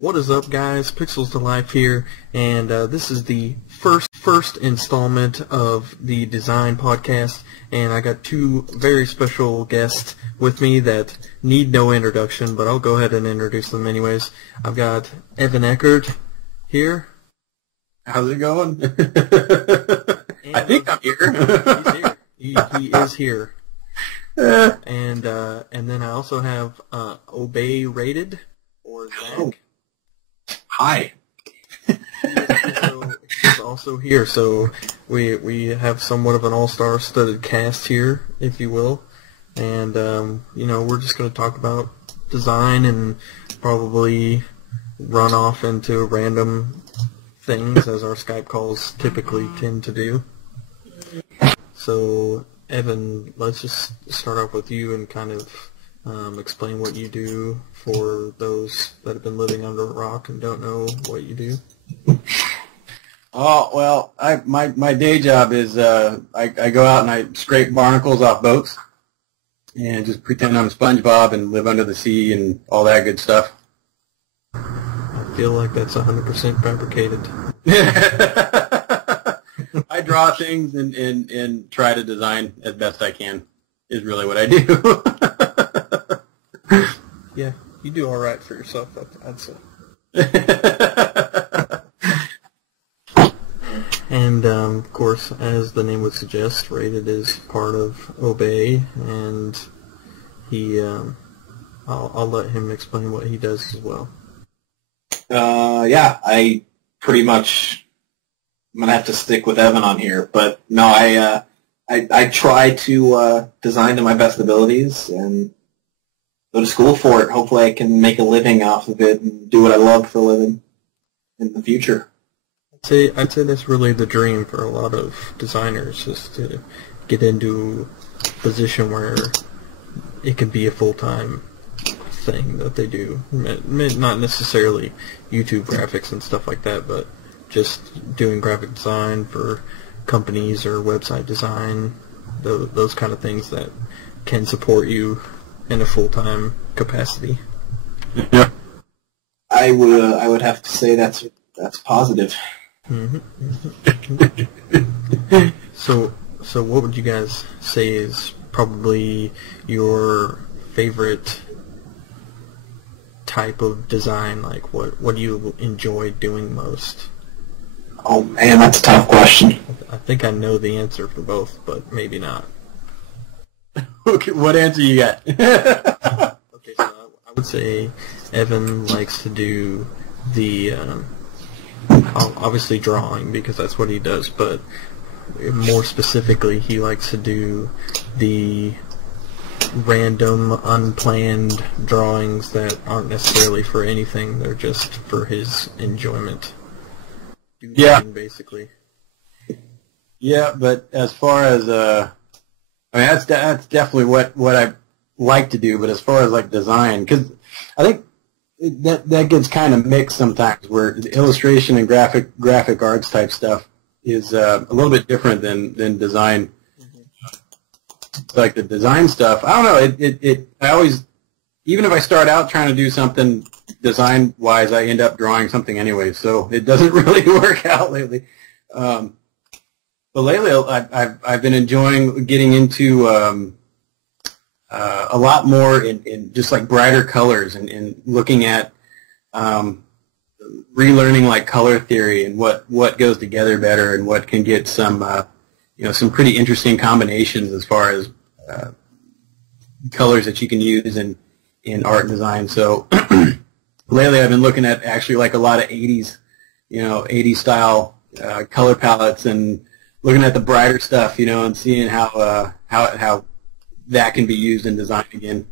What is up, guys? Pixels to Life here, and this is the first installment of the design podcast, and I got two very special guests with me that need no introduction, but I'll go ahead and introduce them anyways. I've got Evan Eckert here. How's it going? I think I'm here. He's here. He is here. And then I also have Obey Rated, or Zach. Hi. He's also here, so we have somewhat of an all-star studded cast here, if you will. And, we're just going to talk about design and probably run off into random things, as our Skype calls typically tend to do. So, Evan, let's just start off with you and kind of explain what you do for those that have been living under a rock and don't know what you do. Oh, well, my day job is I go out and I scrape barnacles off boats and just pretend I'm SpongeBob and live under the sea and all that good stuff. I feel like that's 100% fabricated. I draw things and try to design as best I can is really what I do. Yeah, you do all right for yourself, I'd say. And, of course, as the name would suggest, Rated is part of Obey, and he, I'll let him explain what he does as well. Yeah, I pretty much, I'm going to have to stick with Evan on here, but no, I try to design to my best abilities and go to school for it. Hopefully I can make a living off of it and do what I love for a living in the future. I'd say that's really the dream for a lot of designers, is to get into a position where it can be a full-time thing that they do. Not necessarily YouTube graphics and stuff like that, but just doing graphic design for companies or website design, those kind of things that can support you in a full-time capacity. Yeah. I would have to say that's positive. Mm-hmm. So what would you guys say is probably your favorite type of design? Like, what do you enjoy doing most? Oh man, that's a tough question. I think I know the answer for both, but maybe not. Okay, what answer you got? Okay, so I would say Evan likes to do the obviously drawing, because that's what he does, but more specifically he likes to do the random, unplanned drawings that aren't necessarily for anything, they're just for his enjoyment. Yeah. Basically. Yeah, but as far as that's definitely what I like to do. But as far as like design, because I think that gets kind of mixed sometimes, where illustration and graphic arts type stuff is a little bit different than design. Mm-hmm. Like the design stuff, I don't know. I always, even if I start out trying to do something design wise, I end up drawing something anyway. So it doesn't really work out lately. But lately, I've been enjoying getting into a lot more in just like brighter colors and looking at relearning like color theory and what goes together better and what can get some some pretty interesting combinations as far as colors that you can use in art and design. So lately, I've been looking at actually like a lot of 80s 80s style color palettes and looking at the brighter stuff, and seeing how that can be used in design again.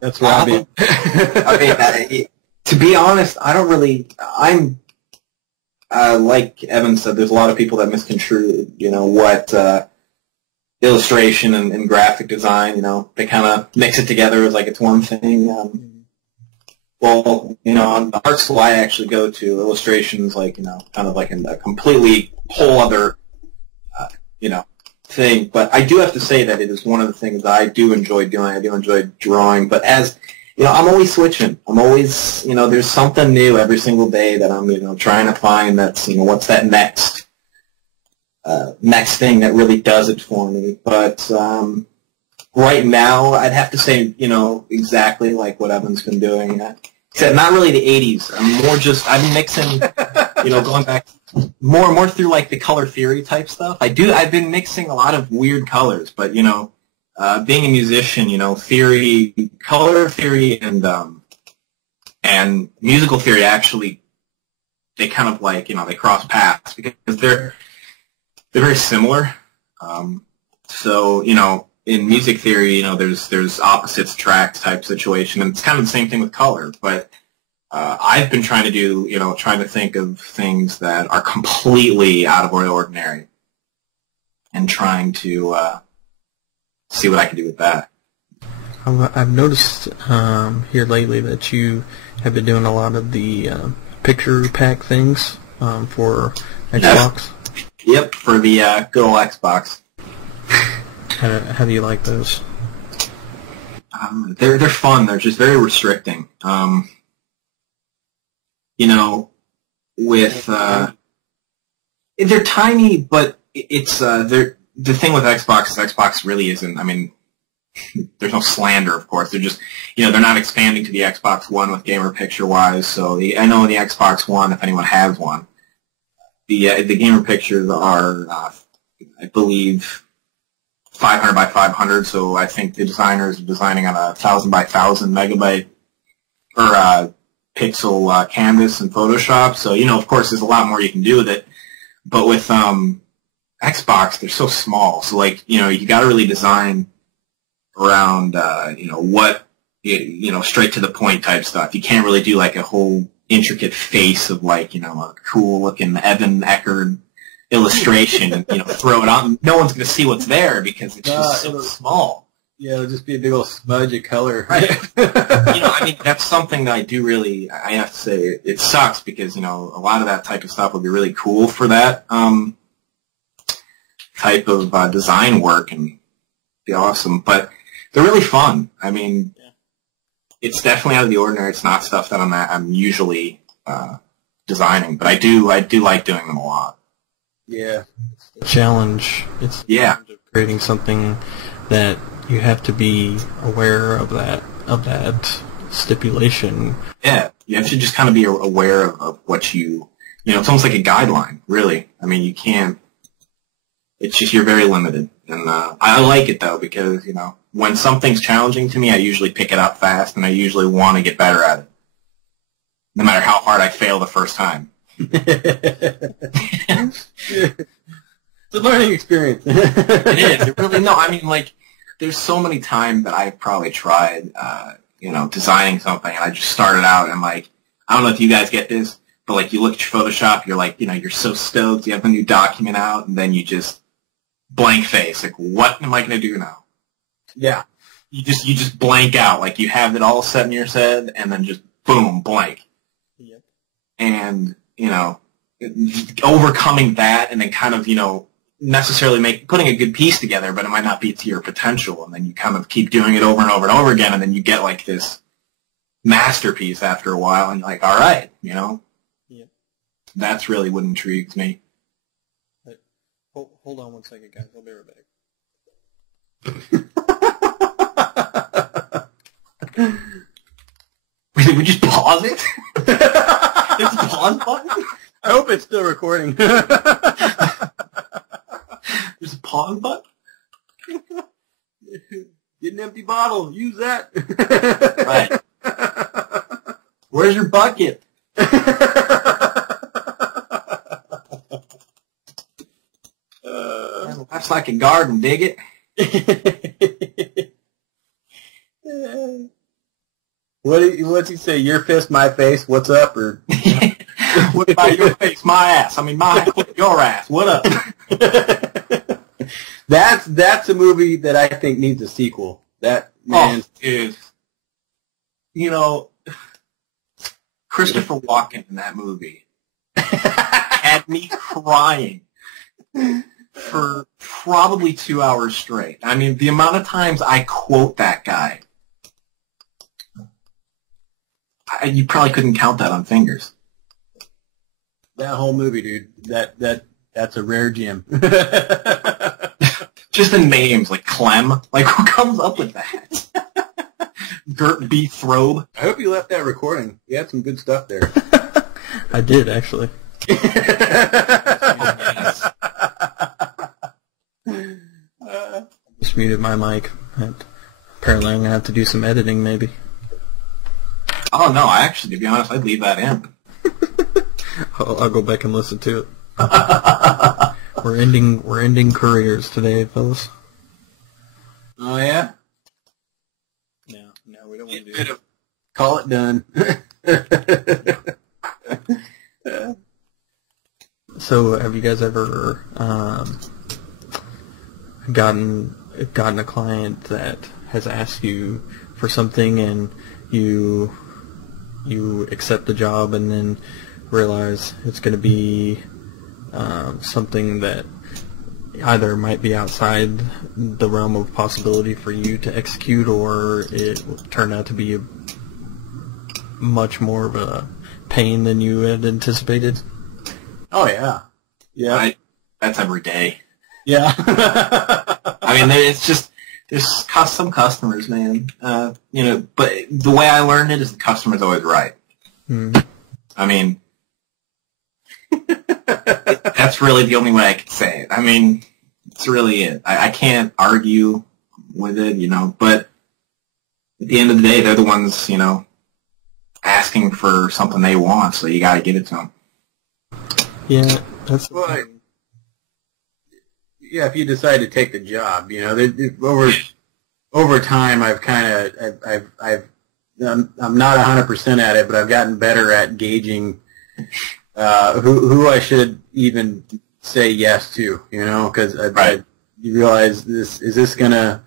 That's where I've been. I mean, to be honest, I don't really. I'm like Evan said. There's a lot of people that misconstrue, what illustration and graphic design. They kind of mix it together as like it's one thing. Well, on the art school I actually go to, illustrations like, kind of like in a completely whole other, thing. But I do have to say that it is one of the things that I do enjoy doing. I do enjoy drawing. But as I'm always switching. I'm always, there's something new every single day that I'm, trying to find that's, what's that next thing that really does it for me. But right now, I'd have to say, exactly like what Evan's been doing. Except not really the 80s. I've been mixing, going back more and more through like the color theory type stuff. I've been mixing a lot of weird colors, but, being a musician, theory, color theory, and musical theory actually, they kind of like, they cross paths because they're very similar. So, in music theory, there's opposites attract type situation, and it's kind of the same thing with color. But I've been trying to do, trying to think of things that are completely out of the ordinary, and trying to see what I can do with that. I've noticed here lately that you have been doing a lot of the picture pack things for Xbox. Yep, for the good old Xbox. How do you like those? They're fun. They're just very restricting. With they're tiny, but it's the thing with Xbox is Xbox really isn't. I mean, there's no slander, of course. They're just, they're not expanding to the Xbox One with gamer picture wise. So I know the Xbox One, if anyone has one, the gamer pictures are, I believe, 500 by 500. So I think the designers are designing on a 1,000 by 1,000 megabyte or pixel canvas in Photoshop. So of course, there's a lot more you can do with it. But with Xbox, they're so small. So like, you got to really design around, what, straight to the point type stuff. You can't really do like a whole intricate face of like, a cool looking Evan Eckerd illustration and, throw it on. No one's going to see what's there because it's just so small. Yeah, it'll just be a big old smudge of color. Right. That's something that I do really, I have to say, it sucks because, a lot of that type of stuff would be really cool for that type of design work and be awesome. But they're really fun. I mean, it's definitely out of the ordinary. It's not stuff that I'm usually designing, but I do like doing them a lot. Yeah. Challenge. It's creating something that you have to be aware of that stipulation. Yeah, you have to just kind of be aware of what it's almost like a guideline, really. I mean, you can't. It's just you're very limited, and I like it though because when something's challenging to me, I usually pick it up fast, and I usually want to get better at it, no matter how hard I fail the first time. It's a learning experience. It is. It really I mean, like, there's so many times that I've probably tried, designing something, and I just started out, and I'm like, I don't know if you guys get this, but like, you look at your Photoshop, you're like, you're so stoked, you have a new document out, and then you just blank face, like, what am I going to do now? Yeah. You just blank out, like, you have it all set in your head, and then just boom, blank. Yep. And, overcoming that, and then kind of, necessarily putting a good piece together, but it might not be to your potential, and then you kind of keep doing it over and over and over again, and then you get like this masterpiece after a while, and you're like, all right, Yeah. That's really what intrigues me. Hold on one second, guys. I'll be right back. We just pause it? There's a pause button? I hope it's still recording. There's a pause button? Get an empty bottle. Use that. Right. Where's your bucket? Life's like a garden, dig it? What's he say? Your fist, my face. What's up? Or what about your face, my ass? I mean, my ass, your ass. What up? That's a movie that I think needs a sequel. That man, dude. Christopher Walken in that movie had me crying for probably 2 hours straight. I mean, the amount of times I quote that guy you probably couldn't count that on fingers. That whole movie, dude. That's a rare gem. Just the names, like Clem. Like, who comes up with that? Gert B. Throbe. I hope you left that recording. You had some good stuff there. I did, actually. Yes. Just muted my mic. Apparently I'm going to have to do some editing, maybe. Oh, no, actually, to be honest, I'd leave that in. I'll go back and listen to it. We're ending careers today, fellas. Oh, yeah? No, we don't want to do it. Call it done. So, have you guys ever gotten a client that has asked you for something and you accept the job and then realize it's going to be something that either might be outside the realm of possibility for you to execute, or it turned out to be much more of a pain than you had anticipated? Oh, yeah. Yeah. That's every day. Yeah. I mean, it's just, there's some customers, man. But the way I learned it is the customer's always right. I mean, that's really the only way I can say it. I mean, it's really it. I can't argue with it, but at the end of the day, they're the ones, asking for something they want, so you gotta give it to them. Yeah, that's... Well, yeah, if you decide to take the job, over time, I'm not 100% at it, but I've gotten better at gauging who I should even say yes to, because you realize is this gonna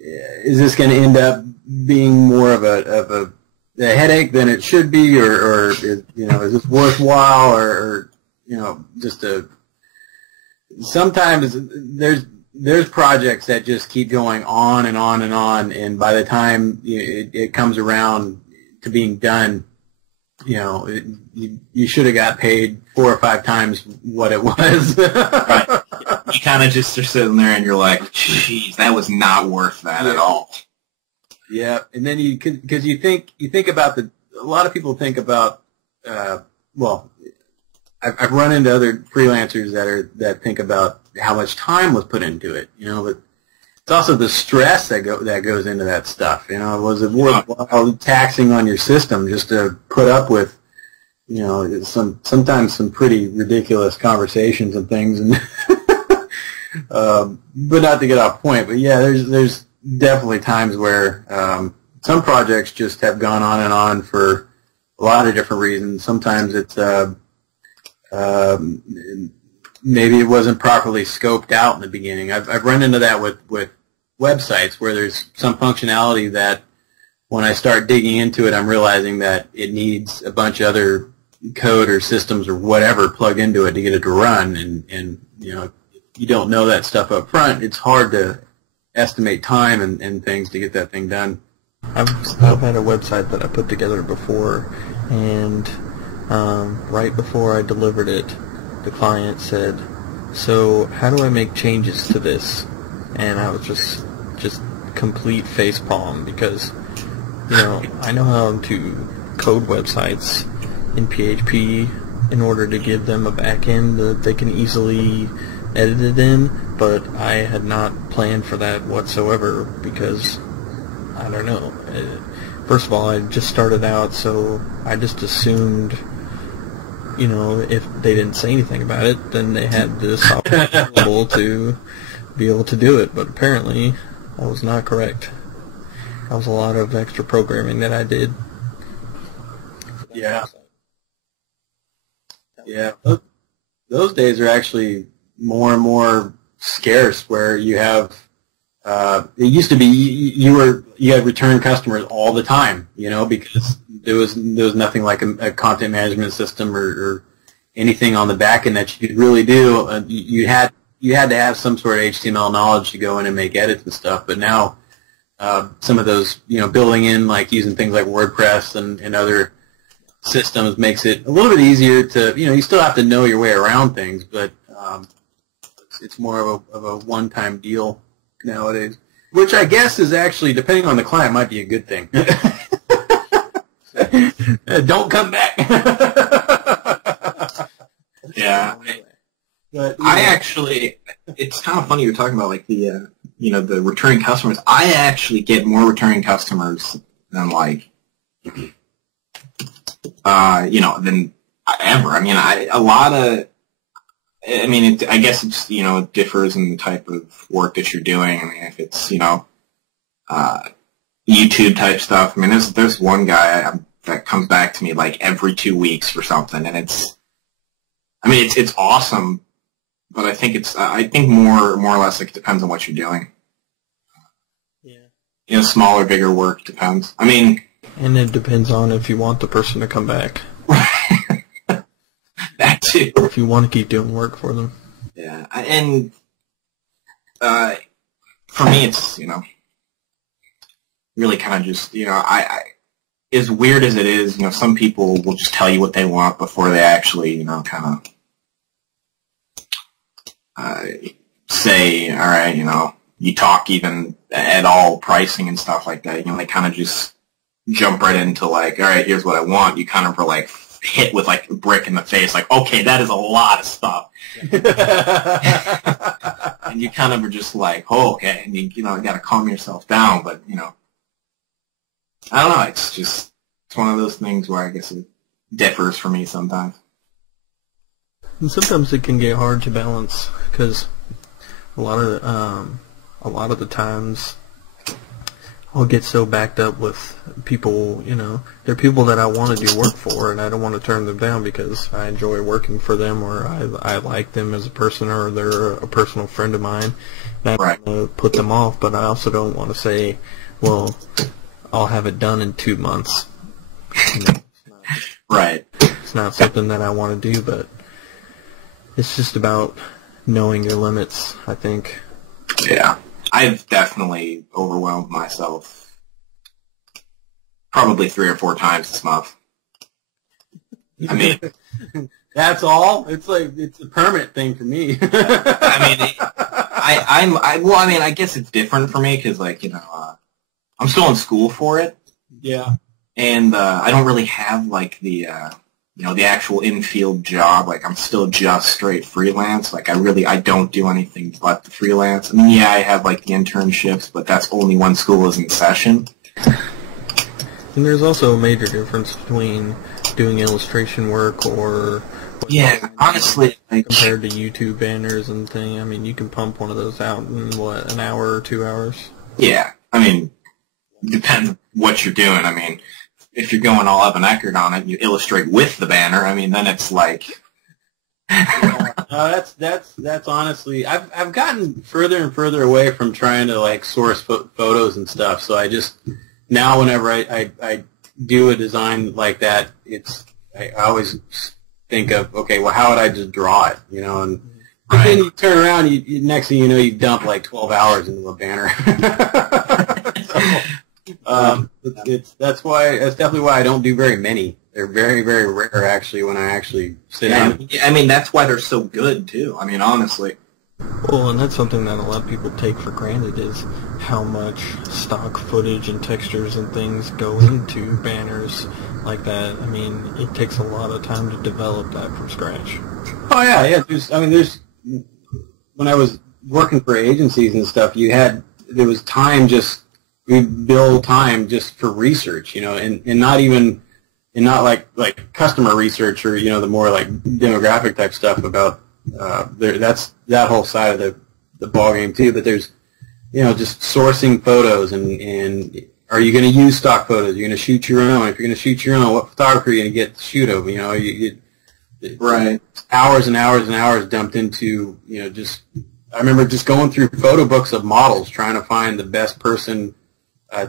end up being more of a headache than it should be, or is this worthwhile, or just sometimes there's projects that just keep going on and on and on, and by the time it comes around to being done, you should have got paid 4 or 5 times what it was. Right. You kind of just are sitting there and you're like, geez, that was not worth that at all. Yeah, and then because you think about a lot of people think about, I've run into other freelancers that think about how much time was put into it, but it's also the stress that goes into that stuff. Was it worthwhile taxing on your system just to put up with, sometimes some pretty ridiculous conversations and things, and but not to get off point. But yeah, there's definitely times where some projects just have gone on and on for a lot of different reasons. Sometimes it's maybe it wasn't properly scoped out in the beginning. I've run into that with websites where there's some functionality that when I start digging into it, I'm realizing that it needs a bunch of other code or systems or whatever plugged into it to get it to run. And if you don't know that stuff up front, it's hard to estimate time and things to get that thing done. I've had a website that I put together before, and right before I delivered it, the client said, "So how do I make changes to this?" And I was just complete facepalm, because I know how to code websites in PHP in order to give them a backend that they can easily edit it in, but I had not planned for that whatsoever, because I don't know. First of all, I just started out, so I just assumed, if they didn't say anything about it, then they had the software available to be able to do it. But apparently, that was not correct. That was a lot of extra programming that I did. Yeah. Yeah. Those days are actually more and more scarce, where you have it used to be you had return customers all the time, because there was nothing like a content management system or anything on the back end that you could really do. You had to have some sort of HTML knowledge to go in and make edits and stuff. But now some of those, building in, like using things like WordPress and other systems makes it a little bit easier to, you still have to know your way around things, but it's more of a one-time deal nowadays, which I guess is actually, depending on the client, might be a good thing. Don't come back. Yeah. But, I actually, it's kind of funny you're talking about like the, the returning customers. I actually get more returning customers than like, than ever. I mean, I guess it's, it differs in the type of work that you're doing. I mean, if it's, YouTube type stuff. I mean, there's one guy that comes back to me like every 2 weeks for something, and it's awesome. But I think more or less it depends on what you're doing. Yeah. Smaller, bigger work depends. I mean, and it depends on if you want the person to come back. That too. If you want to keep doing work for them. Yeah, and for me, it's really kind of just I as weird as it is, some people will just tell you what they want before they actually kind of. Say, all right, you talk even at all pricing and stuff like that. They kind of just jump right into like, all right, here's what I want. You kind of are like hit with like a brick in the face, like, okay, that is a lot of stuff. And you kind of are just like, oh, okay, and you got to calm yourself down. But I don't know. It's one of those things where I guess it differs for me sometimes. And sometimes it can get hard to balance because a lot of the times I'll get so backed up with people. They're people that I want to do work for, and I don't want to turn them down because I enjoy working for them, or I like them as a person, or they're a personal friend of mine. And I don't want to put them off, but I also don't want to say, well, I'll have it done in 2 months. Right. It's not something that I want to do, but it's just about knowing your limits, I think. Yeah. I've definitely overwhelmed myself probably 3 or 4 times this month. I mean... That's all? It's like, it's a permanent thing for me. I guess it's different for me because, like, I'm still in school for it. Yeah. And I don't really have, like, the actual in-field job. Like, I'm still just straight freelance. Like, I don't do anything but the freelance. I mean, yeah, I have, like, the internships, but that's only when school is in session. And there's also a major difference between doing illustration work or... Yeah, honestly... compared to YouTube banners and thing. I mean, you can pump one of those out in, an hour or 2 hours? Yeah, I mean, depends what you're doing. I mean... If you're going all Evan Eckert on it, you illustrate with the banner. I mean, then it's like. That's honestly. I've gotten further and further away from trying to like source photos and stuff. So I just now whenever I do a design like that, I always think of, okay, well, how would I just draw it, and then you turn around, next thing you know, you dump like 12 hours into a banner. That's definitely why I don't do very many. They're very, very rare, actually, when I actually sit down. I mean, that's why they're so good, too. I mean, honestly. Well, and that's something that a lot of people take for granted is how much stock footage and textures and things go into banners like that. I mean, it takes a lot of time to develop that from scratch. Oh, yeah. There's when I was working for agencies and stuff, there was time we bill time just for research, and not like customer research or, the more like demographic type stuff about, that's that whole side of the ballgame too, but there's, just sourcing photos and are you going to use stock photos? Are you going to shoot your own? If you're going to shoot your own, what photographer are you going to get to shoot of? Right. Hours and hours and hours dumped into, I remember just going through photo books of models trying to find the best person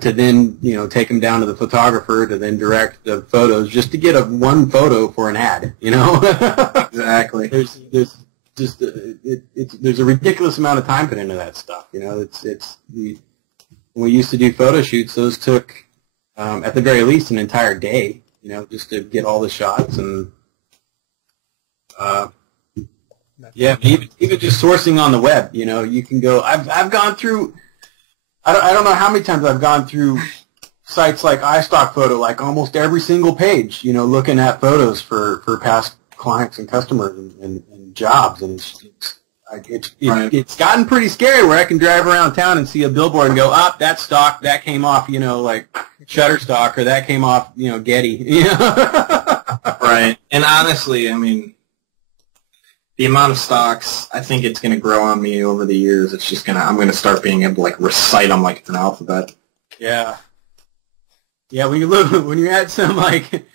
to then, take them down to the photographer to then direct the photos just to get one photo for an ad, Exactly. There's there's a ridiculous amount of time put into that stuff, There's when we used to do photo shoots, those took, at the very least, an entire day, just to get all the shots. And yeah, even just sourcing on the web, you can go. I've gone through. I don't know how many times I've gone through sites like iStock Photo, like almost every single page, looking at photos for past clients and customers and jobs, and it's gotten pretty scary where I can drive around town and see a billboard and go, that's stock, that came off, like Shutterstock, or that came off, Getty. Right. And honestly, I mean, the amount of stocks, I think it's going to grow on me over the years. It's just I'm going to start being able to like recite them like it's an alphabet. Yeah. Yeah, when you're at some like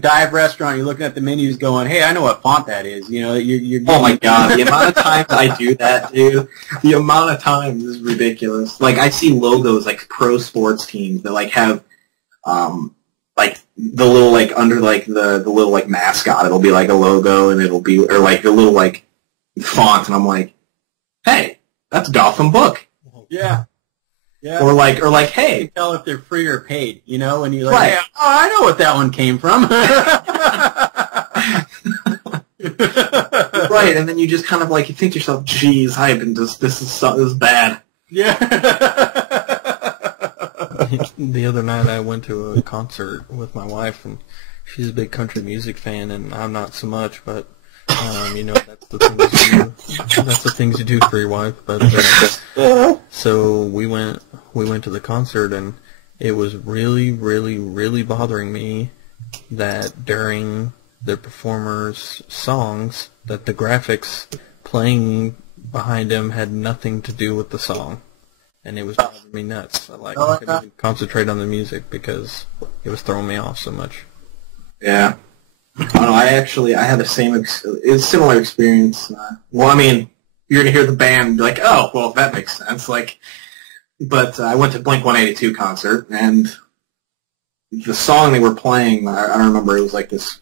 dive restaurant, you're looking at the menus going, hey, I know what font that is. You're oh my God, the amount of times I do that, dude, the amount of times is ridiculous. Like, I see logos like pro sports teams that like have, like the little like under like the little like mascot, it'll be like a logo, and it'll be, or like the little like font, and I'm like, hey, that's Gotham Book. Yeah. Yeah. Or like, hey, you can tell if they're free or paid, and you're like, right. Hey, I know what that one came from. Right, and then you just kind of like, you think to yourself, geez, this is bad. Yeah. The other night I went to a concert with my wife, and she's a big country music fan, and I'm not so much, but that's the things you do for your wife. But so we went to the concert, and it was really, really, really bothering me that during the performers' songs, that the graphics playing behind them had nothing to do with the song, and it was driving me nuts. I couldn't even concentrate on the music because it was throwing me off so much. Yeah. Oh, I had the similar experience. Well, I mean, you're gonna hear the band and be like, oh, well, that makes sense. But I went to Blink-182 concert, and the song they were playing, I don't remember. It was like this.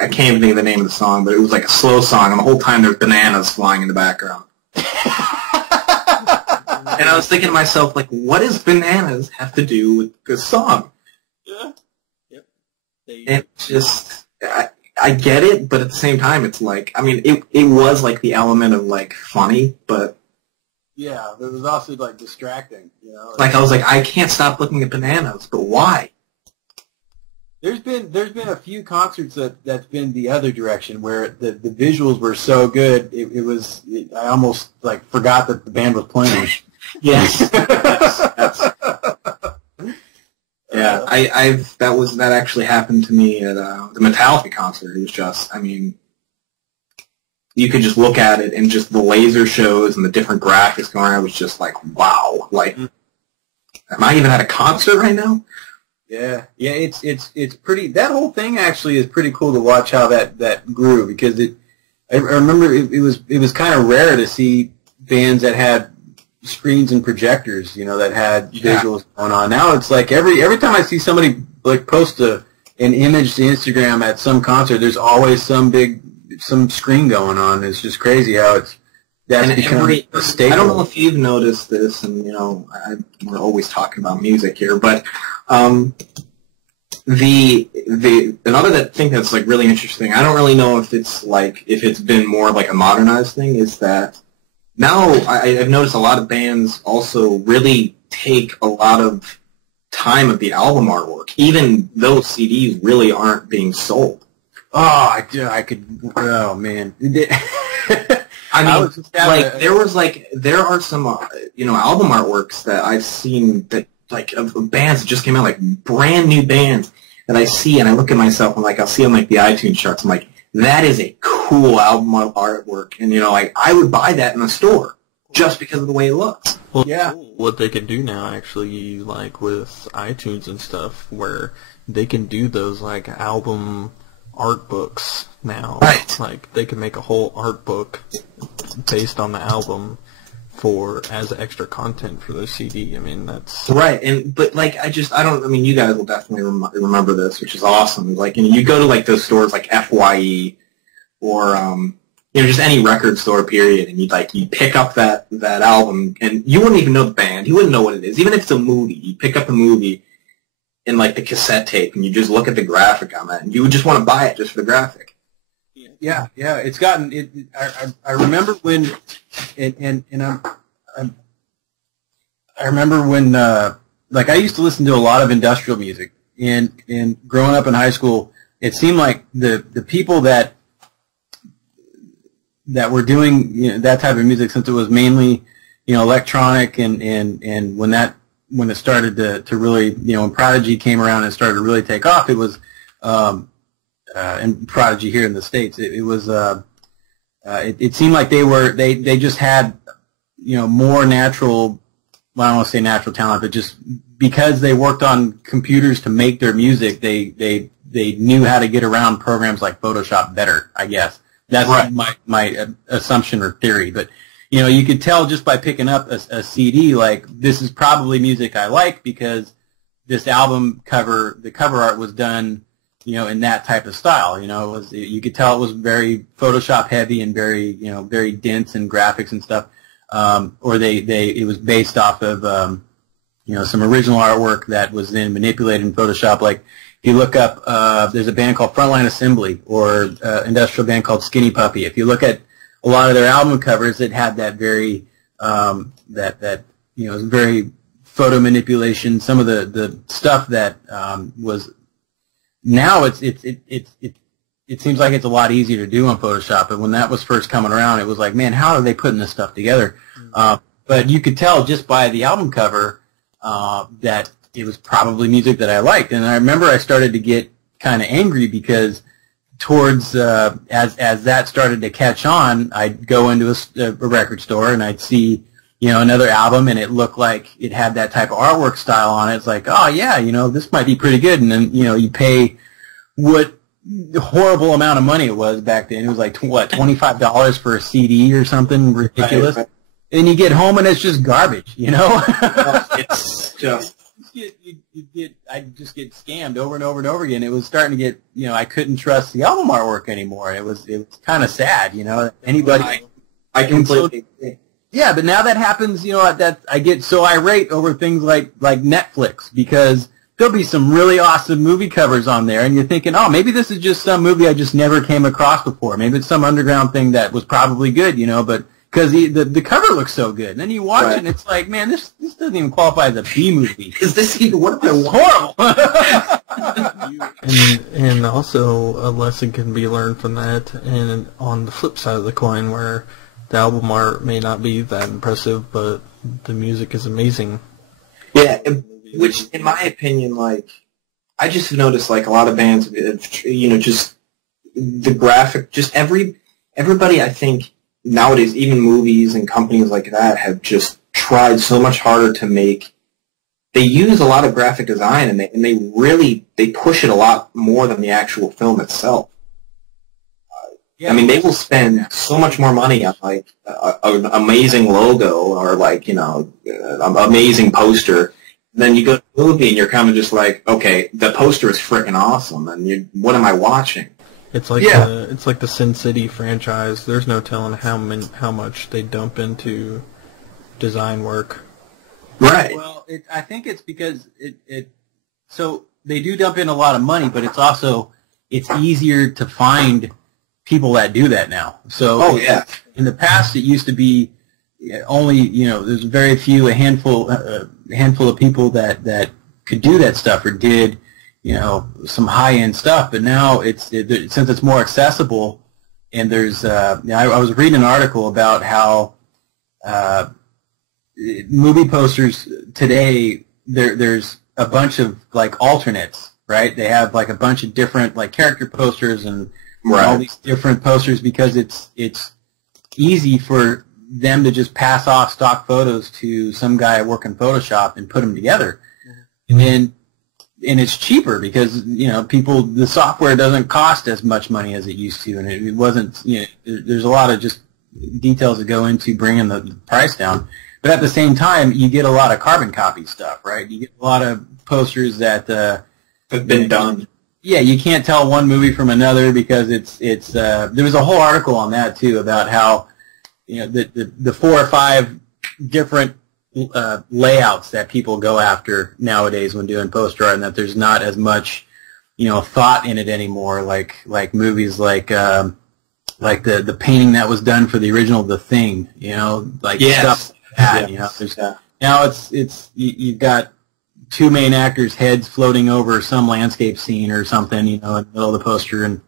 I can't even think of the name of the song, but it was like a slow song, and the whole time there's bananas flying in the background. And I was thinking to myself, like, what does bananas have to do with this song? Yeah. Yep. It's just. I get it, but at the same time, it's like, I mean, it was like the element of like funny, but yeah, it was also like distracting, Like I was like, I can't stop looking at bananas, but why? There's been a few concerts that's been the other direction where the visuals were so good, I almost like forgot that the band was playing. Yes. Yes. Yeah, that actually happened to me at the Metallica concert. It was just, I mean, you could just look at it and just the laser shows and the different graphics going on. It was just like, wow, like, am I even at a concert right now? Yeah, it's pretty. That whole thing actually is pretty cool to watch how that grew, because I remember it was kind of rare to see bands that had screens and projectors, that had visuals going on. Now it's like every time I see somebody like post an image to Instagram at some concert, there's always some screen going on. It's just crazy how that's become a staple. I don't know if you've noticed this, and we're always talking about music here, but another thing that's like really interesting. I don't really know if it's been more like a modernized thing. Is that now I've noticed a lot of bands also really take a lot of time of the album artwork, even though CDs really aren't being sold. Oh, oh man. I mean, there are some, album artworks that I've seen that, like, of bands that just came out, like, brand new bands that I see, and I look at myself, and, like, I'll see on, like, the iTunes charts, I'm like, that is a cool album artwork, and, I would buy that in the store just because of the way it looks. Well, yeah. What they can do now, actually, like, with iTunes and stuff, where they can do those, like, album art books now. Right. Like, they can make a whole art book based on the album as extra content for the CD. I mean, that's right. But you guys will definitely remember this, which is awesome. Like, you go to like those stores like FYE or just any record store period, and you pick up that album, and you wouldn't even know the band, you wouldn't know what it is, even if it's a movie. You pick up a movie in like the cassette tape, and you just look at the graphic on that, and you would just want to buy it just for the graphic. Yeah, it's gotten it. I remember when, I remember when like I used to listen to a lot of industrial music, and growing up in high school, it seemed like the people that were doing that type of music, since it was mainly electronic, and when it started to really when Prodigy came around and started to really take off, it was and Prodigy here in the States, it was it seemed like they just had more natural, well, I don't want to say natural talent, but just because they worked on computers to make their music, they knew how to get around programs like Photoshop better, I guess. That's right. my assumption or theory. But, you could tell just by picking up a CD, like, this is probably music I like because this album cover, the cover art was done, in that type of style. You could tell it was very Photoshop heavy and very, very dense in graphics and stuff. Or it was based off of, some original artwork that was then manipulated in Photoshop. Like, if you look up, there's a band called Frontline Assembly, or industrial band called Skinny Puppy. If you look at a lot of their album covers, it had that very, very photo manipulation. Some of the stuff that was now it seems like it's a lot easier to do on Photoshop. But when that was first coming around, it was like, man, how are they putting this stuff together? But you could tell just by the album cover that it was probably music that I liked. And I remember I started to get kind of angry because towards as that started to catch on, I'd go into a record store and I'd see another album, and it looked like it had that type of artwork style on it. It's like, oh yeah, this might be pretty good. And then you pay what horrible amount of money it was back then. It was like $25 for a CD or something ridiculous. Right. And you get home and it's just garbage, It's just I just get scammed over and over and over again. It was starting to get, I couldn't trust the album artwork anymore. It was kind of sad, Anybody. I completely agree. Yeah, but now that happens, that I get so irate over things like Netflix, because there'll be some really awesome movie covers on there, and you're thinking, oh, maybe this is just some movie I just never came across before. Maybe it's some underground thing that was probably good, but because the cover looks so good. And then you watch it, and it's like, man, this doesn't even qualify as a B movie. Is this even, what am I horrible? and also a lesson can be learned from that, and on the flip side of the coin, where the album art may not be that impressive, but the music is amazing. Yeah, which, in my opinion, like, I just noticed, like, a lot of bands, just the graphic, just everybody, I think, nowadays, even movies and companies like that have just tried so much harder to make. They use a lot of graphic design, and they push it a lot more than the actual film itself. Yeah. I mean, they will spend so much more money on, like, an amazing logo or, like, an amazing poster. Then you go to the movie and you're kind of just like, okay, the poster is freaking awesome, and what am I watching? It's like the Sin City franchise. There's no telling how much they dump into design work. Right. Well, I think it's because so they do dump in a lot of money, but it's easier to find people that do that now. So in the past, it used to be only there's very few, a handful of people that could do that stuff or did some high-end stuff. But now since it's more accessible, and there's I was reading an article about how movie posters today, there's a bunch of, like, alternates, right? They have, like, a bunch of different, like, character posters and all these different posters, because it's easy for them to just pass off stock photos to some guy working Photoshop and put them together. Mm-hmm. And it's cheaper because, the software doesn't cost as much money as it used to, and it wasn't, there's a lot of just details that go into bringing the price down. But at the same time, you get a lot of carbon copy stuff, right? You get a lot of posters that have been done. Yeah, you can't tell one movie from another because it's there was a whole article on that too about how the 4 or 5 different layouts that people go after nowadays when doing poster art, and that there's not as much thought in it anymore, like movies like the painting that was done for the original The Thing, like stuff like that. Now you've got 2 main actors' heads floating over some landscape scene or something, in the middle of the poster, and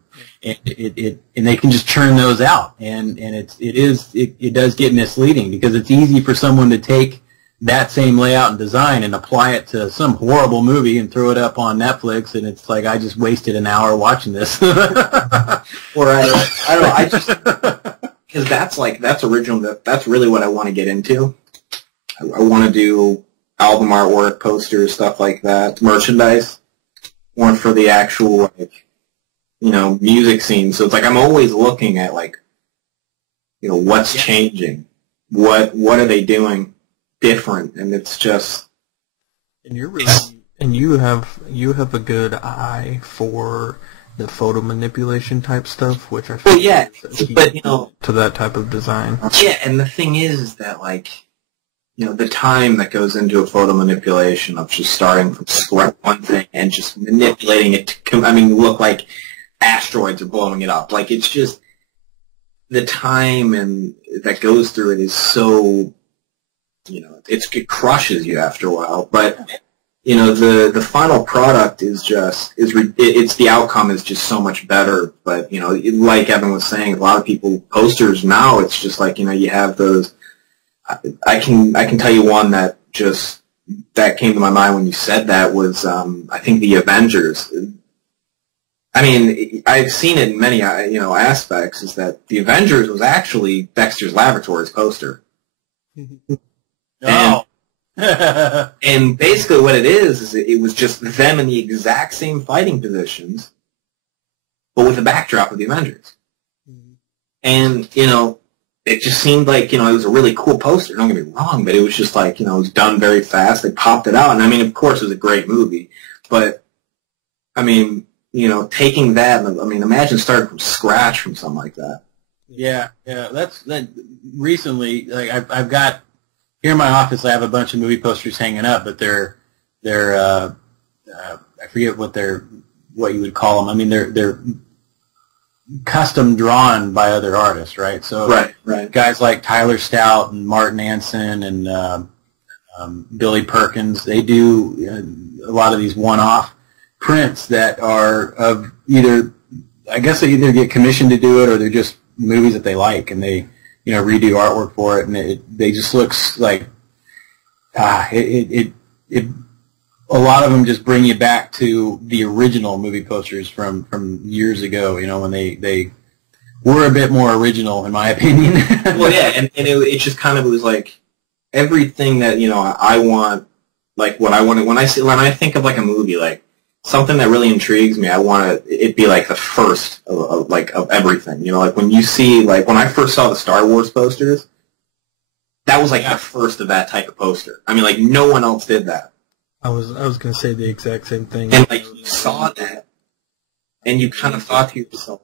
they can just churn those out, and it does get misleading because it's easy for someone to take that same layout and design and apply it to some horrible movie and throw it up on Netflix, and it's like, I just wasted an hour watching this. Or I don't know, I just, because that's original, that's really what I want to get into. I want to do album artwork, posters, stuff like that, merchandise, more for the actual, music scene. So it's like I'm always looking at, what's changing, what are they doing different, and it's just. And you're really, and you have a good eye for the photo manipulation type stuff, which I feel but to that type of design. Yeah, and the thing is that the time that goes into a photo manipulation of just starting from scratch one thing and just manipulating it to, look like asteroids are blowing it up. It's just the time and that goes through it is so, it crushes you after a while. But the final product is the outcome is just so much better. But like Evan was saying, a lot of people posters now, it's just you have those. I can tell you one that came to my mind when you said that was I think the Avengers. I've seen it in many aspects. Is that the Avengers was actually Dexter's Laboratories poster. Oh. And basically what it is it was just them in the exact same fighting positions, but with the backdrop of the Avengers. And it just seemed like, it was a really cool poster, don't get me wrong, but it was just it was done very fast. They popped it out, and of course it was a great movie, but, taking that, imagine starting from scratch from something like that. Yeah, that recently, I've got, here in my office I have a bunch of movie posters hanging up, but they're I forget what you would call them. They're custom drawn by other artists, right? So right. Guys like Tyler Stout and Martin Anson and Billy Perkins, they do a lot of these one-off prints that are of they either get commissioned to do it or they're just movies that they like, and they redo artwork for it, and they just looks like a lot of them just bring you back to the original movie posters from years ago, when they were a bit more original, in my opinion. Well, yeah, and it just kind of was everything that, I want, what I want when I think of a movie, something that really intrigues me, I want it be the first of everything. When you see, when I first saw the Star Wars posters, that was the first of that type of poster. No one else did that. I was going to say the exact same thing. And you saw that, and you kind of thought to yourself,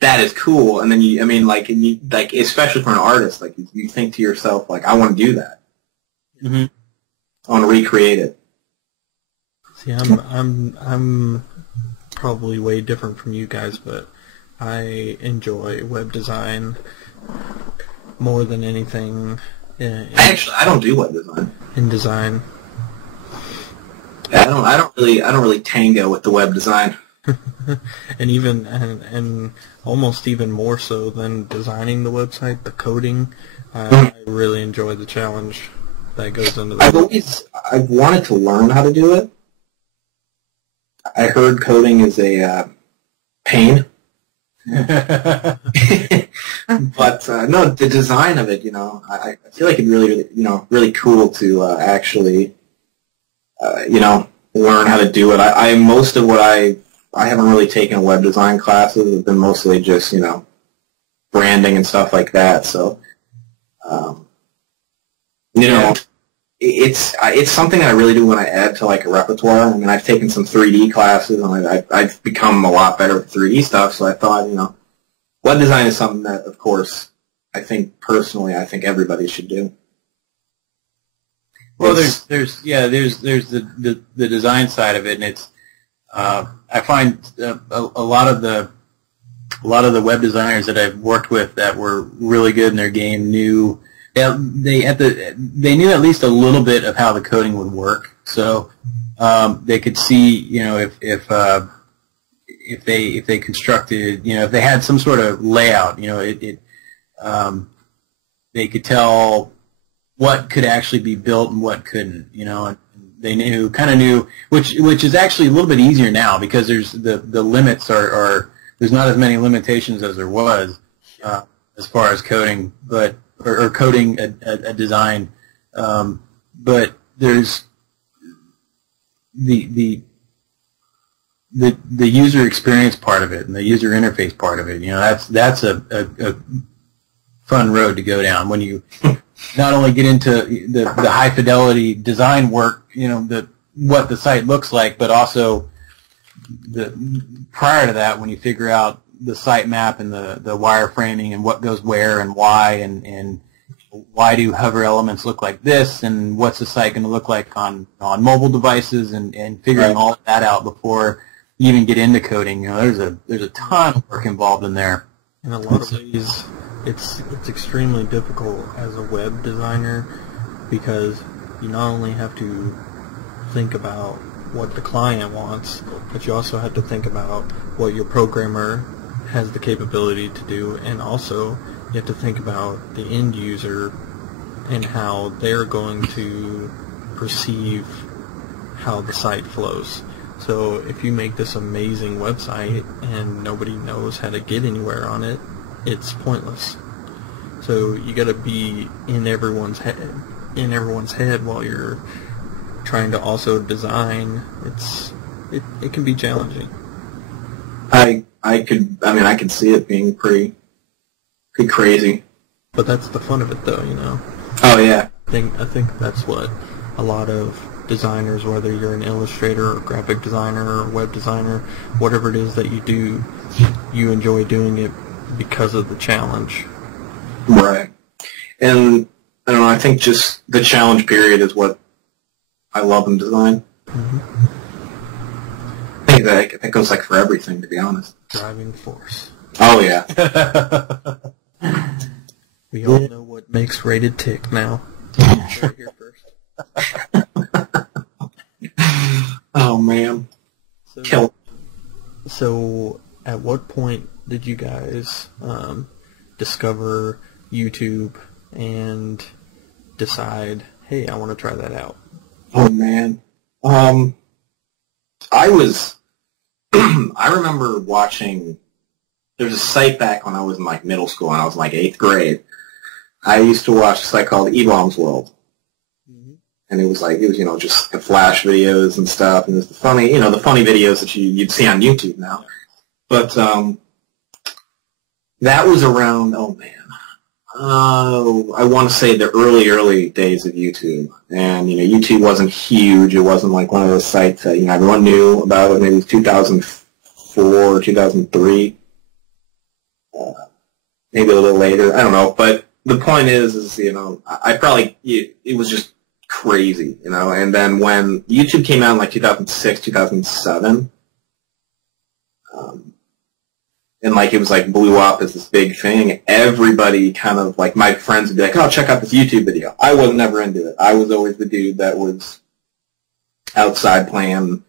that is cool. And then especially for an artist, you think to yourself, I want to do that. Mm-hmm. I want to recreate it. See, I'm probably way different from you guys, but I enjoy web design more than anything. I don't do web design. In design. I don't really tango with the web design. and almost even more so than designing the website, the coding. I really enjoy the challenge that goes into that. I've wanted to learn how to do it. I heard coding is a pain. But no, the design of it, I feel like it's really, really cool to actually, learn how to do it. Most of what I haven't really taken web design classes. It's been mostly just, branding and stuff like that. So, it's something I really do when I add to like a repertoire. I mean, I've taken some 3D classes, and I've become a lot better with 3D stuff. So I thought, web design is something that, of course, I think everybody should do. Well, there's the design side of it, and it's I find a lot of the web designers that I've worked with that were really good in their game knew they knew at least a little bit of how the coding would work, so they could see if they constructed if they had some sort of layout they could tell what could actually be built and what couldn't, and they kind of knew, which is actually a little bit easier now because there's the limits are there's not as many limitations as there was as far as coding, or coding a design, but there's the user experience part of it and the user interface part of it. That's a fun road to go down when you not only get into the high fidelity design work, what the site looks like, but also prior to that when you figure out the site map and the wireframing and what goes where and why and why do hover elements look like this and what's the site going to look like on mobile devices and figuring all of that out before you even get into coding. There's a ton of work involved in there. In a lot of ways, it's extremely difficult as a web designer because you not only have to think about what the client wants, but you also have to think about what your programmer has the capability to do, and also you have to think about the end user and how they're going to perceive how the site flows. So if you make this amazing website and nobody knows how to get anywhere on it, it's pointless. So you got to be in everyone's head while you're trying to also design. It can be challenging. I could see it being pretty crazy. But that's the fun of it, though, Oh yeah. I think that's what a lot of designers, whether you're an illustrator or graphic designer or web designer, whatever it is that you do, you enjoy doing it because of the challenge. Right. And I don't know, I think just the challenge period is what I love in design. Mm-hmm. I think that goes for everything, to be honest. Driving force. Oh yeah. We all know what makes Rated tick now. Right here first. Oh man. Kill. So, at what point did you guys discover YouTube and decide, hey, I want to try that out? Oh man. I remember watching. There's a site back when I was in middle school and I was in 8th grade. I used to watch a site called E-Bombs World. Mm-hmm. And it was just the Flash videos and stuff, and it was the funny videos that you'd see on YouTube now. But that was around, I want to say the early days of YouTube. And, YouTube wasn't huge. It wasn't one of those sites that, everyone knew about it. Maybe it was 2004 or 2003. Maybe a little later. I don't know. But the point is it was just crazy, And then when YouTube came out in 2006, 2007, and it was blew up as this big thing, everybody kind of my friends would be like, oh, check out this YouTube video. I was never into it. I was always the dude that was outside playing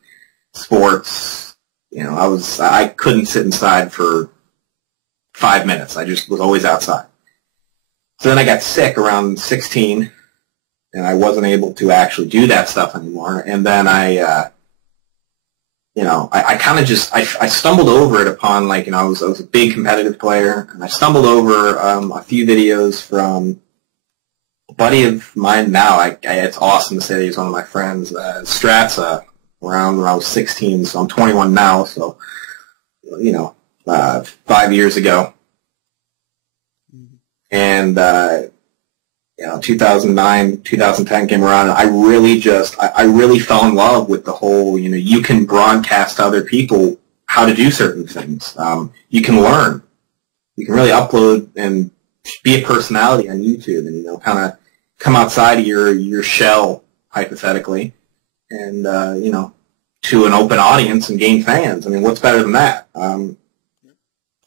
sports. I couldn't sit inside for 5 minutes. I just was always outside. So then I got sick around 16, and I wasn't able to actually do that stuff anymore. And then I kind of I stumbled over it upon, I was a big competitive player, and I stumbled over a few videos from a buddy of mine now. It's awesome to say that he's one of my friends, Stratza, around when I was 16, so I'm 21 now, so, 5 years ago. And 2009, 2010 came around, and I really fell in love with the whole, you can broadcast to other people how to do certain things. You can learn. You can really upload and be a personality on YouTube and, kind of come outside of your shell, hypothetically, and, to an open audience and gain fans. I mean, what's better than that?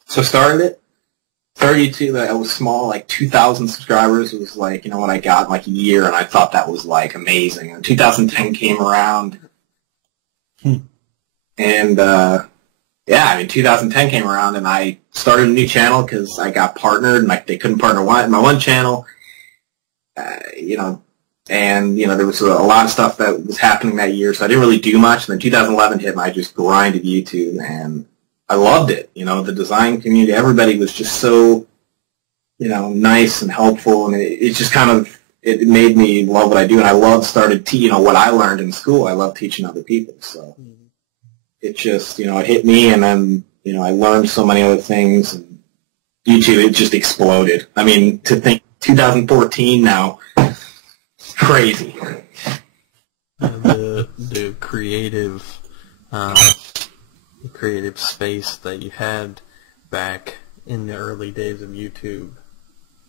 So started YouTube, I was small, like 2,000 subscribers was like, what I got in like a year, and I thought that was like amazing. And 2010 came around, and 2010 came around, and I started a new channel because I got partnered, and they couldn't partner my one channel, and there was a lot of stuff that was happening that year, so I didn't really do much. And then 2011 hit, and I just grinded YouTube, and I loved it. The design community, everybody was just so, nice and helpful, and it just kind of, it made me love what I do, and I what I learned in school, I love teaching other people, so it just, it hit me, and then, I learned so many other things, and YouTube, it just exploded. I mean, to think 2014 now, crazy. The creative space that you had back in the early days of YouTube.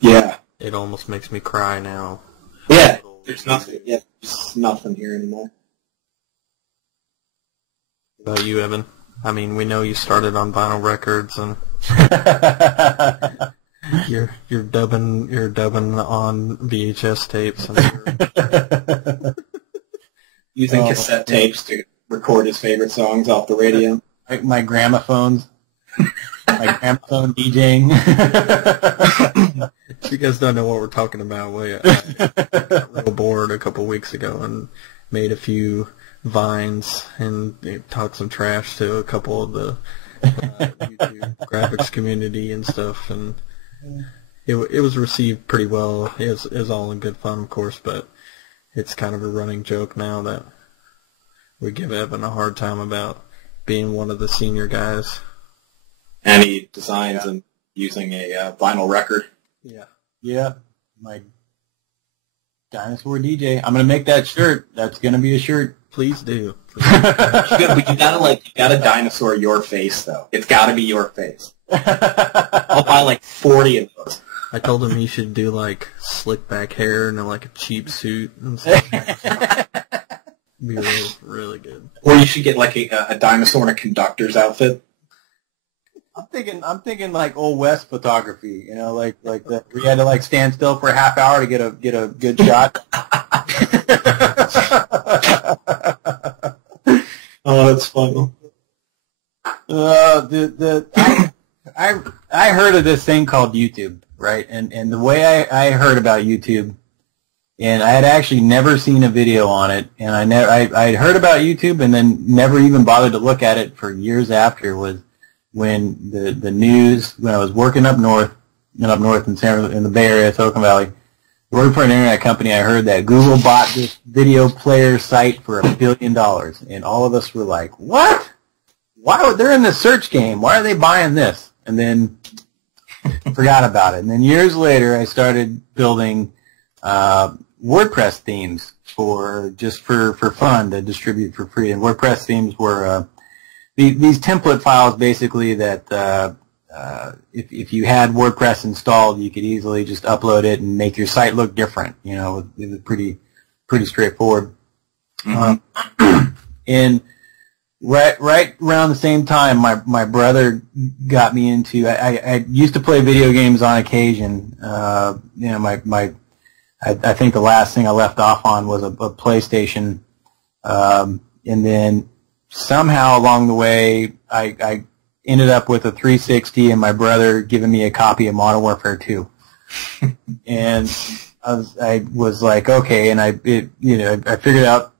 Yeah. It almost makes me cry now. Yeah. There's nothing. Yeah, there's nothing here anymore. What about you, Evan? I mean, we know you started on vinyl records, and you're dubbing on VHS tapes, and using cassette tapes to record his favorite songs off the radio. My gramophones. My gramophone DJing. If you guys don't know what we're talking about, I got real bored a couple weeks ago and made a few vines and talked some trash to a couple of the YouTube graphics community and stuff, and it was received pretty well. It was all in good fun, of course, but it's kind of a running joke now that we give Evan a hard time about being one of the senior guys. And he designs and using a vinyl record. Yeah. My dinosaur DJ. I'm gonna make that shirt. That's gonna be a shirt. Please do. But you gotta dinosaur your face though. It's gotta be your face. I'll buy like 40 of those. I told him he should do like slick back hair and like a cheap suit and stuff. Be really, really good. Or you should get like a dinosaur in a conductor's outfit. I'm thinking like old West photography, like that. We had to like stand still for a half hour to get a good shot. Oh, that's funny. I heard of this thing called YouTube, right? And the way I heard about YouTube, and I had actually never seen a video on it, and I had heard about YouTube and then never even bothered to look at it for years after, was when the news, when I was working up north in the Bay Area, Silicon Valley, working for an internet company, I heard that Google bought this video player site for $1 billion, and all of us were like, what? They're in the search game. Why are they buying this? And then forgot about it. And then years later, I started building WordPress themes for fun to distribute for free. And WordPress themes were these template files, basically, that if you had WordPress installed, you could easily just upload it and make your site look different. It was pretty straightforward. Mm-hmm. And right around the same time, my brother got me into. I used to play video games on occasion. I think the last thing I left off on was a PlayStation, and then somehow along the way, I ended up with a 360, and my brother giving me a copy of Modern Warfare 2. And I was like, okay, and I figured out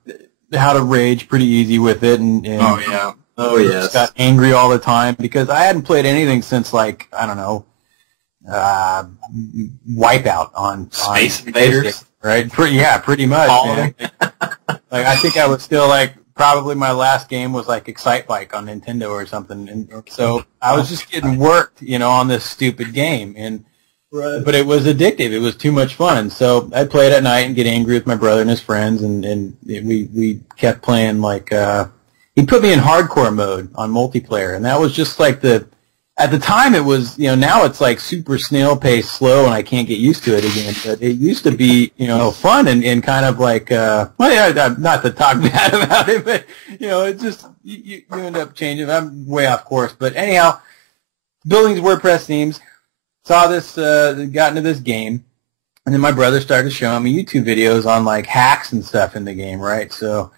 how to rage pretty easy with it, and just got angry all the time because I hadn't played anything since like Wipeout on Space Invaders, right? Pretty much. Man. Like I think I was still like. Probably my last game was like Excite Bike on Nintendo or something, and so I was just getting worked, on this stupid game. And But it was addictive. It was too much fun. So I'd play it at night and get angry with my brother and his friends, and we kept playing like he put me in hardcore mode on multiplayer, and that was just like at the time it was, now it's like super snail-paced, slow, and I can't get used to it again. But it used to be, fun and kind of like, well, yeah, not to talk bad about it, but, it's just, you end up changing. I'm way off course. But anyhow, building these WordPress themes, saw this, got into this game, and then my brother started showing me YouTube videos on like hacks and stuff in the game, right? So,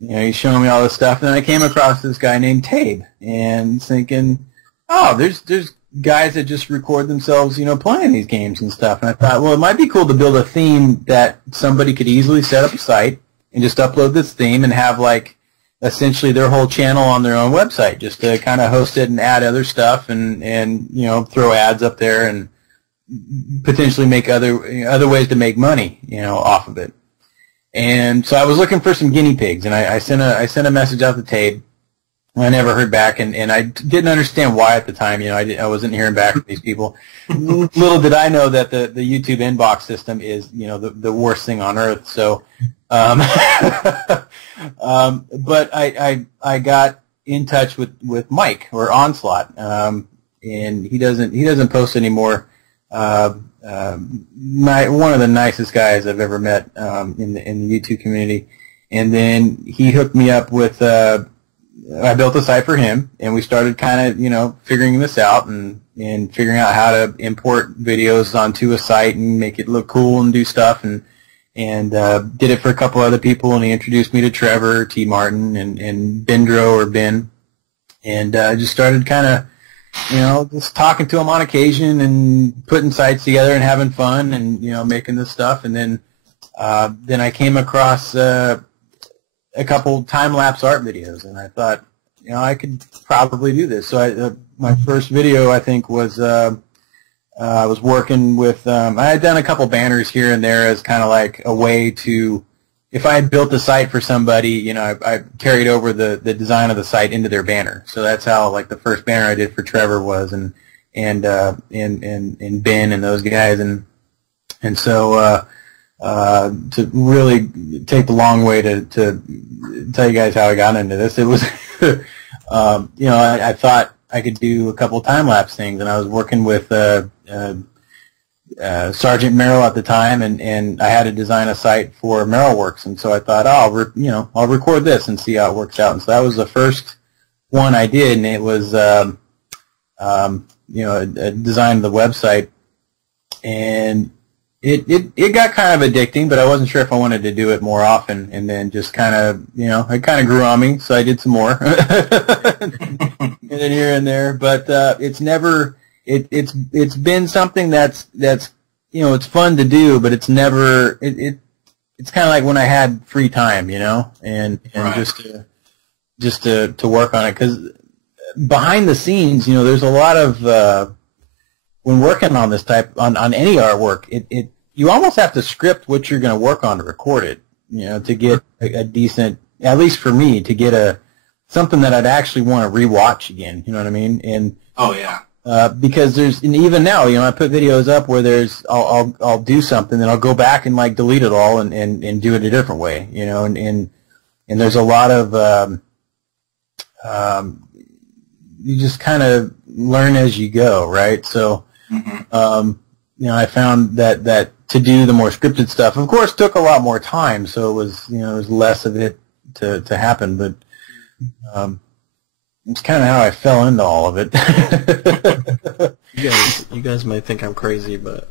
he's showing me all this stuff, and then I came across this guy named Tabe, and thinking, oh, there's guys that just record themselves, playing these games and stuff. And I thought, well, it might be cool to build a theme that somebody could easily set up a site and just upload this theme and have like essentially their whole channel on their own website, just to kind of host it and add other stuff and throw ads up there and potentially make other ways to make money, off of it. And so I was looking for some guinea pigs, and I sent a message out to Tabe. I never heard back, and I didn't understand why at the time. I wasn't hearing back from these people. Little did I know that the YouTube inbox system is, the worst thing on earth. So, but I got in touch with Mike or Onslaught, and he doesn't post anymore. One of the nicest guys I've ever met in the YouTube community, and then he hooked me up with. I built a site for him, and we started kind of, figuring this out and figuring out how to import videos onto a site and make it look cool and do stuff, and did it for a couple other people, and he introduced me to Trevor T. Martin and Bendro or Ben, and I just started kind of, just talking to him on occasion and putting sites together and having fun and, making this stuff, and then I came across a couple time-lapse art videos, and I thought, I could probably do this. So my first video, I think, was I was working with, I had done a couple banners here and there as kind of like a way to, if I had built a site for somebody, I carried over the design of the site into their banner. So that's how, like, the first banner I did for Trevor was, and Ben and those guys, and so to really take the long way to tell you guys how I got into this, it was, I thought I could do a couple time-lapse things, and I was working with Sergeant Merrill at the time, and I had to design a site for Merrillworks, and so I thought, I'll record this and see how it works out, and so that was the first one I did, and it was, a design of the website, and it got kind of addicting, but I wasn't sure if I wanted to do it more often, and then just kind of, it kind of grew on me, so I did some more, and then here and there, but it's never, it's been something that's it's fun to do, but it's never, it's kind of like when I had free time, and right. just to work on it, because behind the scenes, there's a lot of when working on this type, on any artwork, you almost have to script what you're going to work on to record it, to get a decent, at least for me, to get something that I'd actually want to rewatch again, you know what I mean? And oh yeah. Because and even now, I put videos up where I'll do something, then I'll go back and like delete it all and do it a different way, and there's a lot of, you just kind of learn as you go, right? So, I found that to do the more scripted stuff, of course, took a lot more time, so it was, it was less of it to happen, but it's kind of how I fell into all of it. You guys might think I'm crazy, but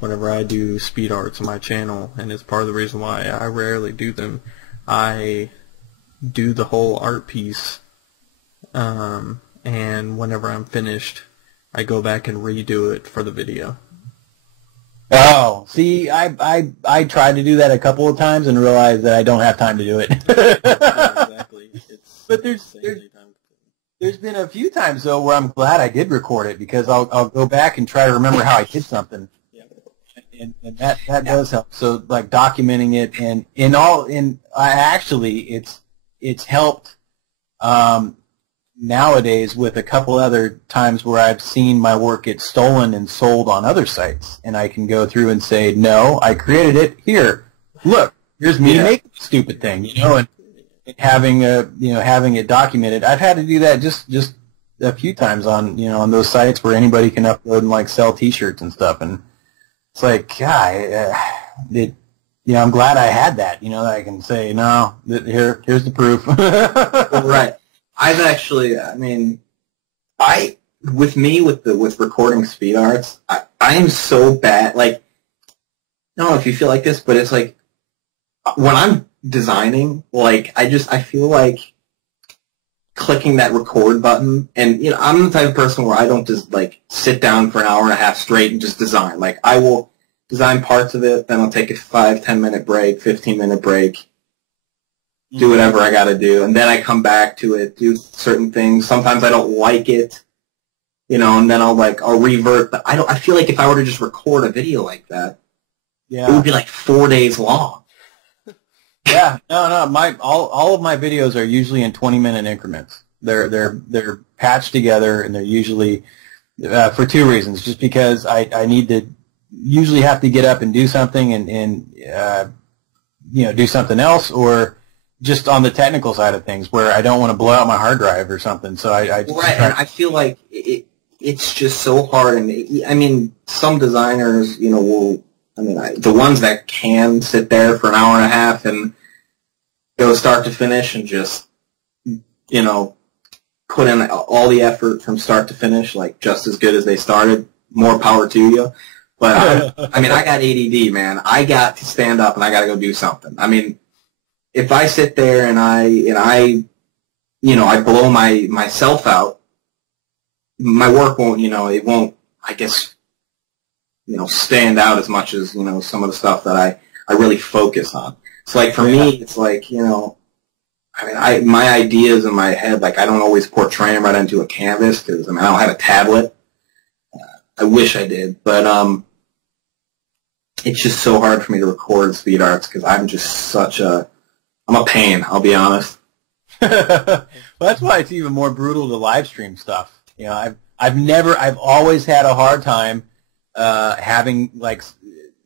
whenever I do speed arts on my channel, and it's part of the reason why I rarely do them, I do the whole art piece, and whenever I'm finished, I go back and redo it for the video. Oh, see, I tried to do that a couple of times and realized that I don't have time to do it. Yeah, exactly. But there's been a few times though where I'm glad I did record it, because I'll go back and try to remember how I did something, and that does help. So like documenting it, and it's helped nowadays with a couple other times where I've seen my work get stolen and sold on other sites, and I can go through and say, no, I created it. Here, look, here's me making the stupid thing, you know, and having having it documented. I've had to do that just a few times on on those sites where anybody can upload and like sell T-shirts and stuff, and it's like, God, I'm glad I had that. That I can say, no, here's the proof. Right. I've actually, with recording speed arts, I am so bad. Like, I don't know if you feel like this, but it's like when I'm designing, like I feel like clicking that record button, and I'm the type of person where I don't just like sit down for an hour and a half straight and just design. Like I will design parts of it, then I'll take a 5-10 minute break, 15-minute break, do whatever I got to do, and then I come back to it, do certain things. Sometimes I don't like it, and then I'll revert. But I feel like if I were to just record a video like that, it would be like 4 days long. Yeah, no. All of my videos are usually in 20-minute increments. They're patched together, and they're usually for two reasons. Just because I need to usually have to get up and do something and do something else, or just on the technical side of things where I don't want to blow out my hard drive or something. So I just and I feel like it's just so hard. And some designers, will. The ones that can sit there for an hour and a half and go start to finish and just, put in all the effort from start to finish, like just as good as they started, more power to you. But I got ADD, man. I got to stand up and I got to go do something. If I sit there and I blow myself out, my work won't, it won't, I guess, stand out as much as, some of the stuff that I really focus on. So, like, for me, it's like, my ideas in my head, like, I don't always portray them right onto a canvas because, I don't have a tablet. I wish I did, but, it's just so hard for me to record speed arts because I'm just I'm a pain, I'll be honest. Well, that's why it's even more brutal to live stream stuff. I've always had a hard time having like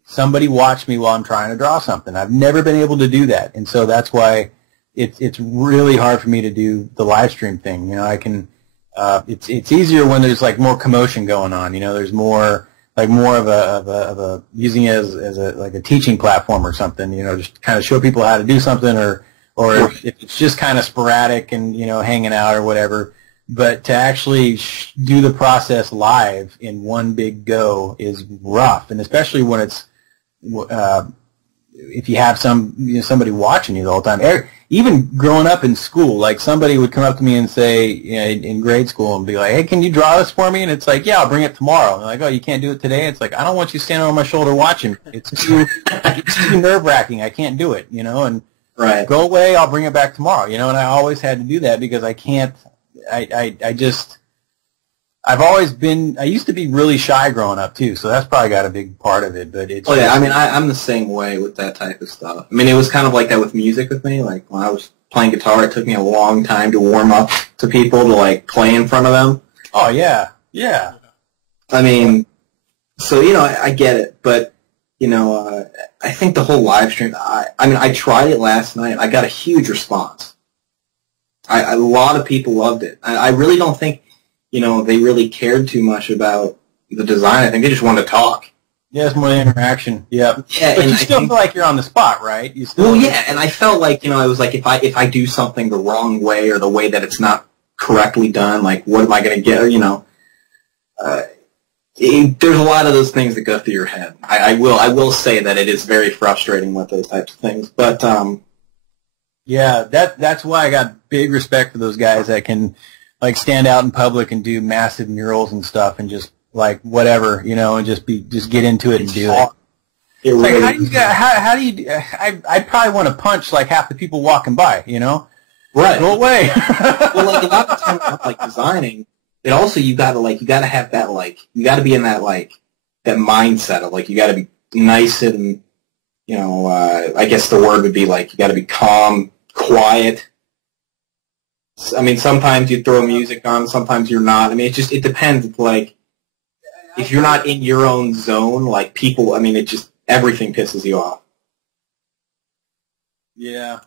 somebody watch me while I'm trying to draw something. I've never been able to do that, and so that's why it's really hard for me to do the live stream thing. I can it's easier when there's like more commotion going on. There's more of a using it as a teaching platform or something. Just kind of show people how to do something, or if it's just kind of sporadic and hanging out or whatever. But to actually do the process live in one big go is rough, and especially when it's if you have somebody watching you the whole time. Even growing up in school, like somebody would come up to me and say in grade school and be like, "Hey, can you draw this for me?" And it's like, "Yeah, I'll bring it tomorrow." And they're like, "Oh, you can't do it today?" It's like, I don't want you standing on my shoulder watching. It's too nerve-wracking. I can't do it, and right. Go away. I'll bring it back tomorrow. And I always had to do that because I can't. I've always been. I used to be really shy growing up too, so that's probably got a big part of it. But it's. Oh yeah, I'm the same way with that type of stuff. It was kind of like that with music with me. Like when I was playing guitar, it took me a long time to warm up to people to like play in front of them. Oh yeah, yeah. So I get it, but I think the whole live stream. I tried it last night. I got a huge response. A lot of people loved it. I really don't think. They really cared too much about the design. I think they just wanted to talk. Yeah, it's more the interaction. Yeah. Yeah, but you still feel like you're on the spot, right? Well, yeah, and I felt like, it was like if I do something the wrong way or the way that it's not correctly done, like what am I going to get? There's a lot of those things that go through your head. I will say that it is very frustrating with those types of things, but yeah, that's why I got big respect for those guys that can like stand out in public and do massive murals and stuff and just like whatever, and just get into it and do it. It's like, how do you I'd probably want to punch like half the people walking by, Right. Go away. Well, like a lot of times like designing, it also you gotta have that you gotta be in that that mindset of you gotta be nice and I guess the word would be you gotta be calm, quiet. I mean, sometimes you throw music on, sometimes you're not. I mean, it depends. It's like, if you're not in your own zone, like people, I mean, everything pisses you off. Yeah.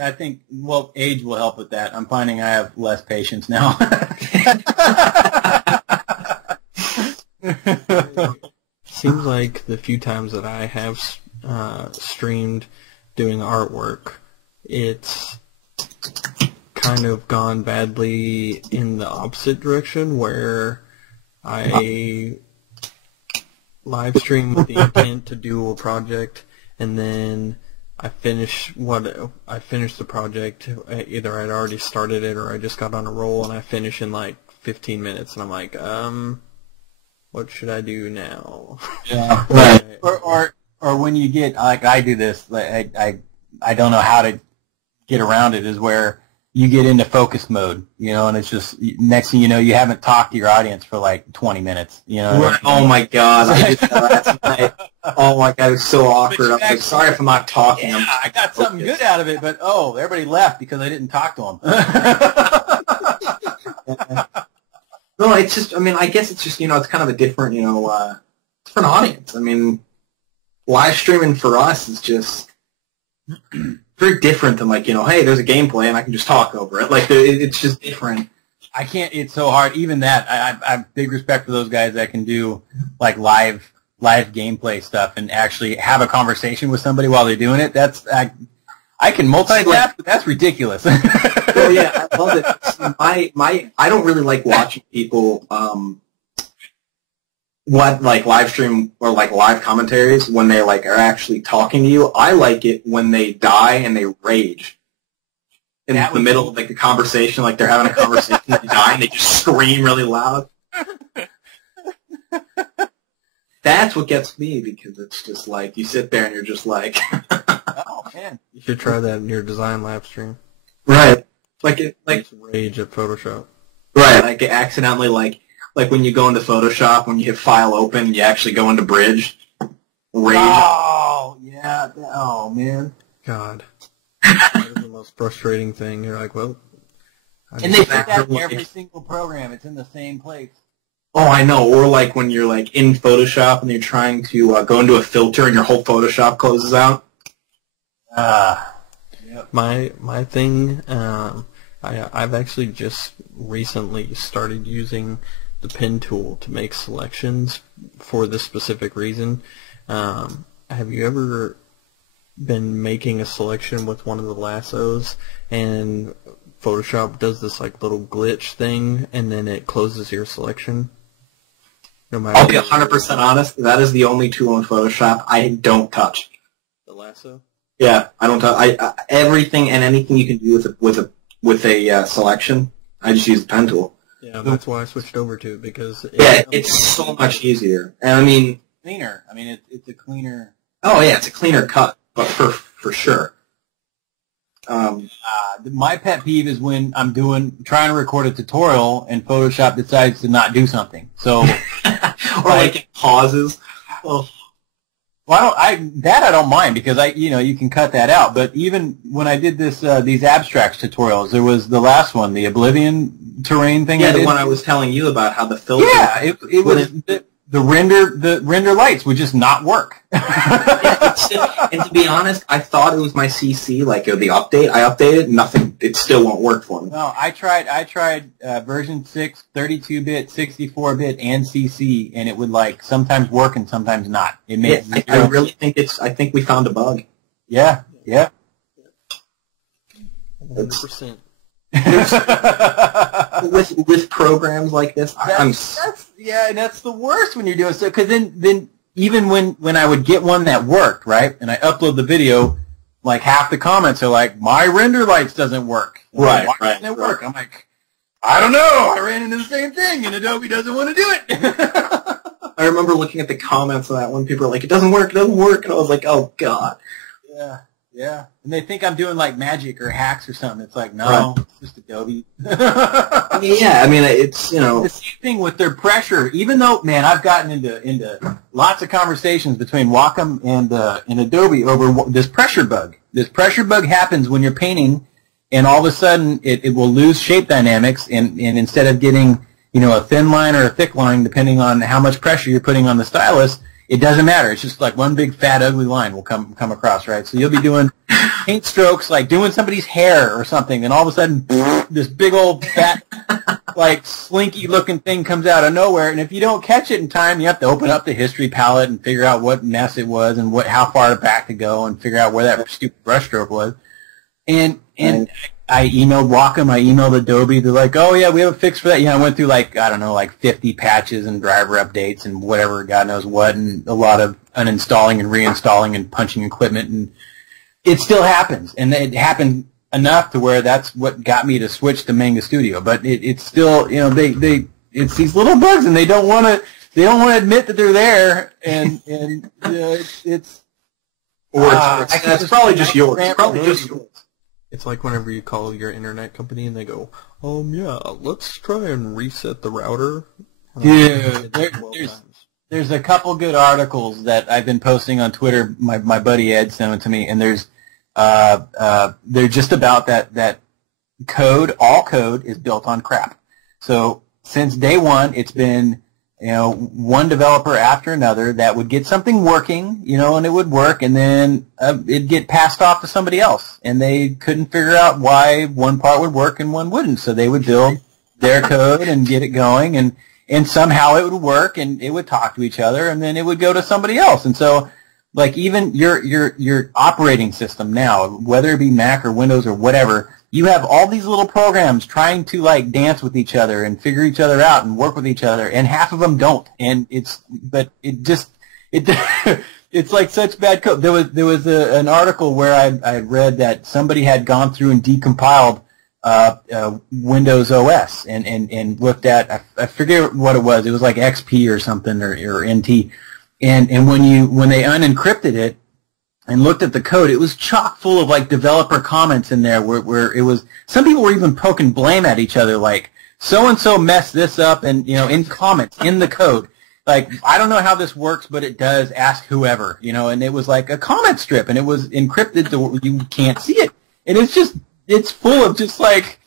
I think, well, age will help with that. I'm finding I have less patience now. Seems like the few times that I have streamed doing artwork, it's kind of gone badly in the opposite direction, where I live stream with the intent to do a project, and then I finish the project. Either I'd already started it or I just got on a roll, and I finish in like 15 minutes, and I'm like, what should I do now? Yeah, right. Or when you get, like I do this, like I don't know how to get around it, is where you get into focus mode, you know, and it's just, next thing you know, you haven't talked to your audience for like 20 minutes, you know. Right. Oh my god, I did that last night. Oh my god, it was so awkward. I'm like, sorry if I'm not talking. Yeah, I got something good out of it, but everybody left because I didn't talk to them. No, it's just, I mean, I guess it's just, you know, it's kind of a different, you know, different audience. I mean, live streaming for us is just very different than, like, you know, hey, there's a gameplay and I can just talk over it. Like, it's just different. I can't, it's so hard. Even that, I have big respect for those guys that can do, like, live gameplay stuff and actually have a conversation with somebody while they're doing it. I can multitask, but that's ridiculous. Oh yeah, I love it. I don't really like watching people live stream or like live commentaries when they like are actually talking to you. I like it when they die and they rage in the middle of like the conversation, like they're having a conversation, they die and they just scream really loud. That's what gets me, because it's just like you sit there and you're just like, oh man, you should try that in your design live stream. Right. Like rage at Photoshop. Right, like it accidentally, like when you go into Photoshop, when you hit File Open, you actually go into Bridge. Rage. Oh, yeah. Oh, man. God. That is the most frustrating thing. You're like, well... And they put that in every single program. It's in the same place. Oh, I know. Or like when you're like in Photoshop and you're trying to go into a filter and your whole Photoshop closes out. Yep. My thing... I've actually just recently started using the pen tool to make selections for this specific reason. Have you ever been making a selection with one of the lassos and Photoshop does this like little glitch thing and then it closes your selection? No matter I'll be 100% honest. That is the only tool in Photoshop I don't touch. The lasso? Yeah, I don't touch. Everything and anything you can do with a selection, I just use the pen tool. Yeah, that's why I switched over to it, because... it's so much easier. And I mean... Cleaner. I mean, it's a cleaner... Oh, yeah, it's a cleaner cut, but for sure. My pet peeve is when I'm trying to record a tutorial and Photoshop decides to not do something. So... or like it pauses. Oh. Well, I don't mind, because you can cut that out. But even when I did these abstracts tutorials, there was the last one, the Oblivion terrain thing. Yeah, the one I was telling you about, how the filter. Yeah, it was the render lights would just not work. Yeah, and to be honest, I thought it was my CC, like the update. I updated, nothing. It still won't work for me. No, I tried version 6, 32-bit, 64-bit, and CC, and it would like sometimes work and sometimes not. It made. Yeah, I really think I think we found a bug. Yeah. 100%. with programs like this, and that's the worst when you're doing so, because then even when I would get one that worked, right, and I upload the video, like half the comments are like, my render lights doesn't work. Right, Why doesn't it work? I'm like, I don't know. I ran into the same thing, and Adobe doesn't want to do it. I remember looking at the comments on that when people were like, it doesn't work, and I was like, oh god. Yeah. And they think I'm doing like magic or hacks or something. It's like, no, It's just Adobe. Yeah, I mean, it's, the same thing with their pressure. Even though, man, I've gotten into lots of conversations between Wacom and Adobe over this pressure bug. This pressure bug happens when you're painting and all of a sudden it will lose shape dynamics, and instead of getting, you know, a thin line or a thick line, depending on how much pressure you're putting on the stylus, it doesn't matter. It's just like one big fat ugly line will come across, right? So you'll be doing paint strokes, like doing somebody's hair or something, and all of a sudden this big old fat, like slinky looking thing comes out of nowhere, and if you don't catch it in time, you have to open up the history palette and figure out what mess it was and how far back to go and figure out where that stupid brush stroke was. And I emailed Wacom, I emailed Adobe. They're like, oh, yeah, we have a fix for that. You know, I went through, like, I don't know, like 50 patches and driver updates and whatever, God knows what, and a lot of uninstalling and reinstalling and punching equipment. And it still happens. And it happened enough to where that's what got me to switch to Manga Studio. But it's still, you know, it's these little bugs, and they don't want to admit that they're there. And you know, it's probably just yours. It's probably just yours. It's like whenever you call your internet company and they go, yeah, let's try and reset the router. Yeah, there's a couple good articles that I've been posting on Twitter. My buddy Ed sent them to me, and they're just about that code. All code is built on crap. So since day one, it's been, you know, one developer after another that would get something working, you know, and it would work, and then it'd get passed off to somebody else, and they couldn't figure out why one part would work and one wouldn't. So they would build their code and get it going, and somehow it would work, and it would talk to each other, and then it would go to somebody else. And so, like, even your operating system now, whether it be Mac or Windows or whatever, you have all these little programs trying to, like, dance with each other and figure each other out and work with each other, and half of them don't. And it's like such bad code. There was an article where I read that somebody had gone through and decompiled Windows OS and looked at, I forget what it was. It was like XP or something, or NT. And when they unencrypted it and looked at the code, it was chock full of, like, developer comments in there where it was, some people were even poking blame at each other, like, so-and-so messed this up, and, you know, in comments, in the code. Like, I don't know how this works, but it does, ask whoever, you know, and it was like a comment strip, and it was encrypted so you can't see it. And it's full of just like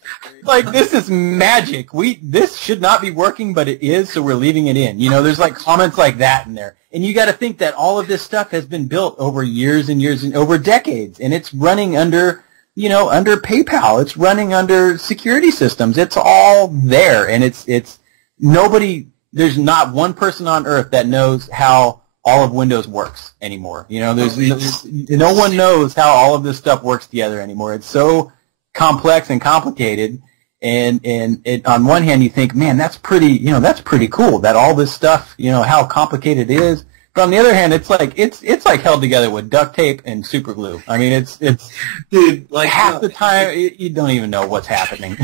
this is magic. This should not be working, but it is, so we're leaving it in. You know, there's like comments like that in there. And you got to think that all of this stuff has been built over years and years and over decades, and it's running under, you know, under PayPal. It's running under security systems. It's all there, and it's nobody. There's not one person on earth that knows how all of Windows works anymore. You know, no one knows how all of this stuff works together anymore. It's so complex and complicated, and on one hand you think, man, that's pretty cool that all this stuff, you know, how complicated it is. But on the other hand, it's like held together with duct tape and super glue. I mean, it's dude, like half the time you don't even know what's happening.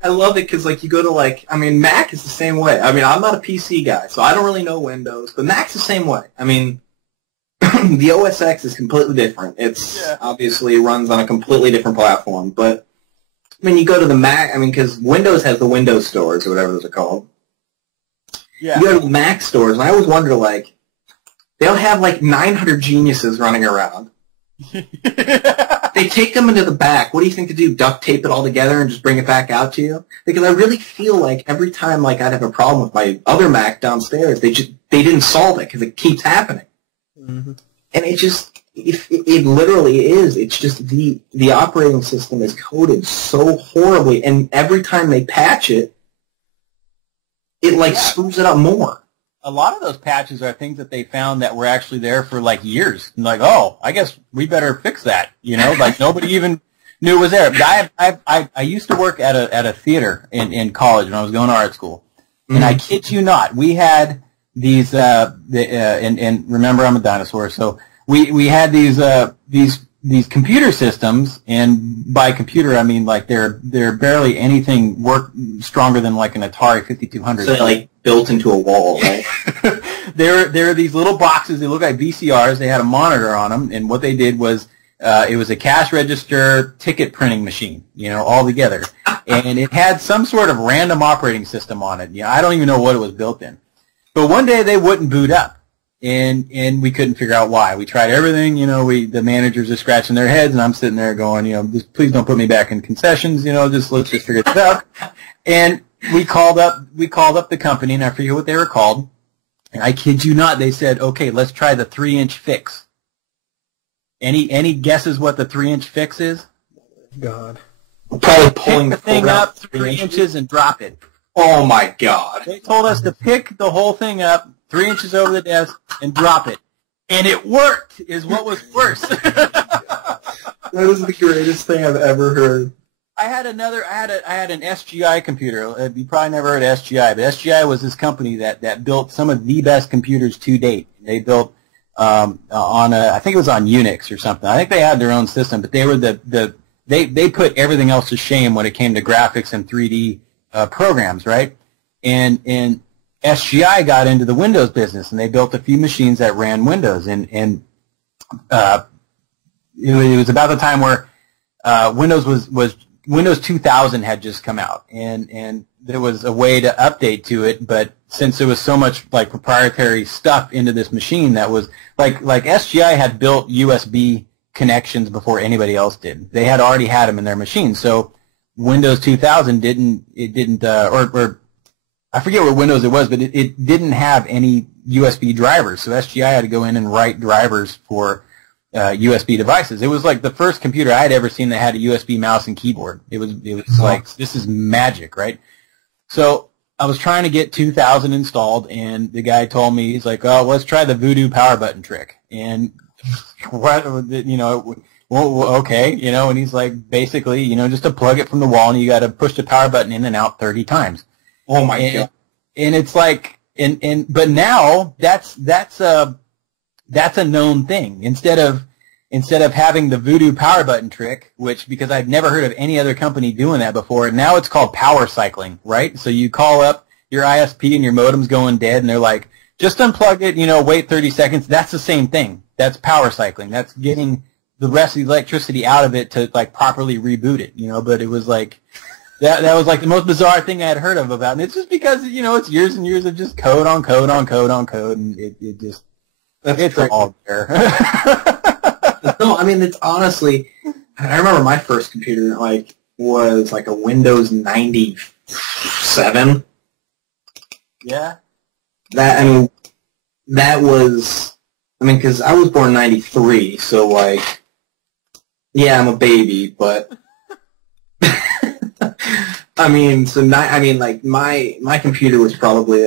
I love it because, like, you go to, like, I mean, Mac is the same way. I mean, I'm not a PC guy, so I don't really know Windows, but Mac's the same way. I mean, the OS X is completely different. It's obviously runs on a completely different platform, but I mean, you go to the Mac, I mean, because Windows has the Windows stores or whatever those are called. Yeah. You go to the Mac stores, and I always wonder, like, they'll have, like, 900 geniuses running around. They take them into the back. What do you think to do? Duct tape it all together and just bring it back out to you? Because I really feel like every time, like, I'd have a problem with my other Mac downstairs, they didn't solve it because it keeps happening. Mm-hmm. And it literally is. It's just the operating system is coded so horribly, and every time they patch it, it screws it up more. A lot of those patches are things that they found that were actually there for, like, years. And like, oh, I guess we better fix that. You know, like, nobody even knew it was there. But I used to work at a theater in college when I was going to art school. And I kid you not, we had these, and remember, I'm a dinosaur, so we had these computer systems, and by computer I mean, like, they're barely anything work stronger than, like, an Atari 5200. So they're, like, built into a wall, right? They're these little boxes. They look like VCRs. They had a monitor on them, and what they did was it was a cash register ticket printing machine, you know, all together. And it had some sort of random operating system on it. You know, I don't even know what it was built in. But one day they wouldn't boot up. and we couldn't figure out why. We tried everything, the managers are scratching their heads, and I'm sitting there going, just please don't put me back in concessions, let's just figure this out. And we called up the company, and I forget what they were called. And I kid you not, they said, okay, let's try the 3-inch fix. Any guesses what the 3-inch fix is? God. Probably pulling pick the thing up 3 inches and drop it. Oh my God. They told us to pick the whole thing up 3 inches over the desk and drop it. And it worked, is what was worse. That is the greatest thing I've ever heard. I had an SGI computer. You probably never heard of SGI, but SGI was this company that built some of the best computers to date. They built I think it was on Unix or something. I think they had their own system, but they were they put everything else to shame when it came to graphics and 3D programs, right? And SGI got into the Windows business, and they built a few machines that ran Windows, and it was about the time where Windows 2000 had just come out, and there was a way to update to it, but since there was so much like proprietary stuff into this machine that was like SGI had built USB connections before anybody else did. They had already had them in their machine, so Windows 2000 didn't or I forget what Windows it was, but it didn't have any USB drivers, so SGI had to go in and write drivers for USB devices. It was like the first computer I had ever seen that had a USB mouse and keyboard. It was like, this is magic, right? So I was trying to get 2000 installed, and the guy told me, he's like, oh, let's try the voodoo power button trick. And what, well, okay, and he's like, basically, just to plug it from the wall, and you got to push the power button in and out 30 times. Oh my God! And it's like, but now that's a known thing. Instead of having the voodoo power button trick, which, because I've never heard of any other company doing that before, now it's called power cycling, right? So you call up your ISP and your modem's going dead, and they're like, just unplug it, wait 30 seconds. That's the same thing. That's power cycling. That's getting the rest of the electricity out of it to like properly reboot it, but it was like, that was like the most bizarre thing I had heard of about it. And it's just because, it's years and years of just code on code on code on code, and it just, it's all there. No, I mean, it's honestly, I remember my first computer, was like a Windows 97. Yeah. That was, because I was born in 93, so, yeah, I'm a baby, but, my computer was probably,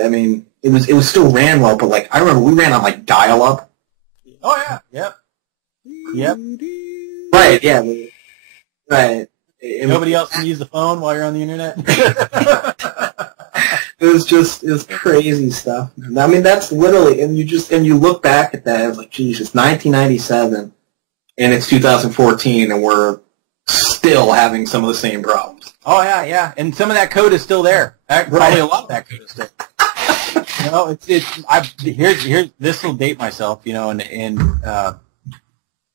it was still ran well, but, I remember we ran on, dial-up. Oh, yeah, yep. Yep. Right, yeah. Right. Nobody else can use the phone while you're on the internet? It was crazy stuff. That's literally, and you look back at that, it's like, geez, it's 1997, and it's 2014, and we're still having some of the same problems. Oh, yeah, yeah. And some of that code is still there. Probably a lot of that code is still there. Here's this will date myself, and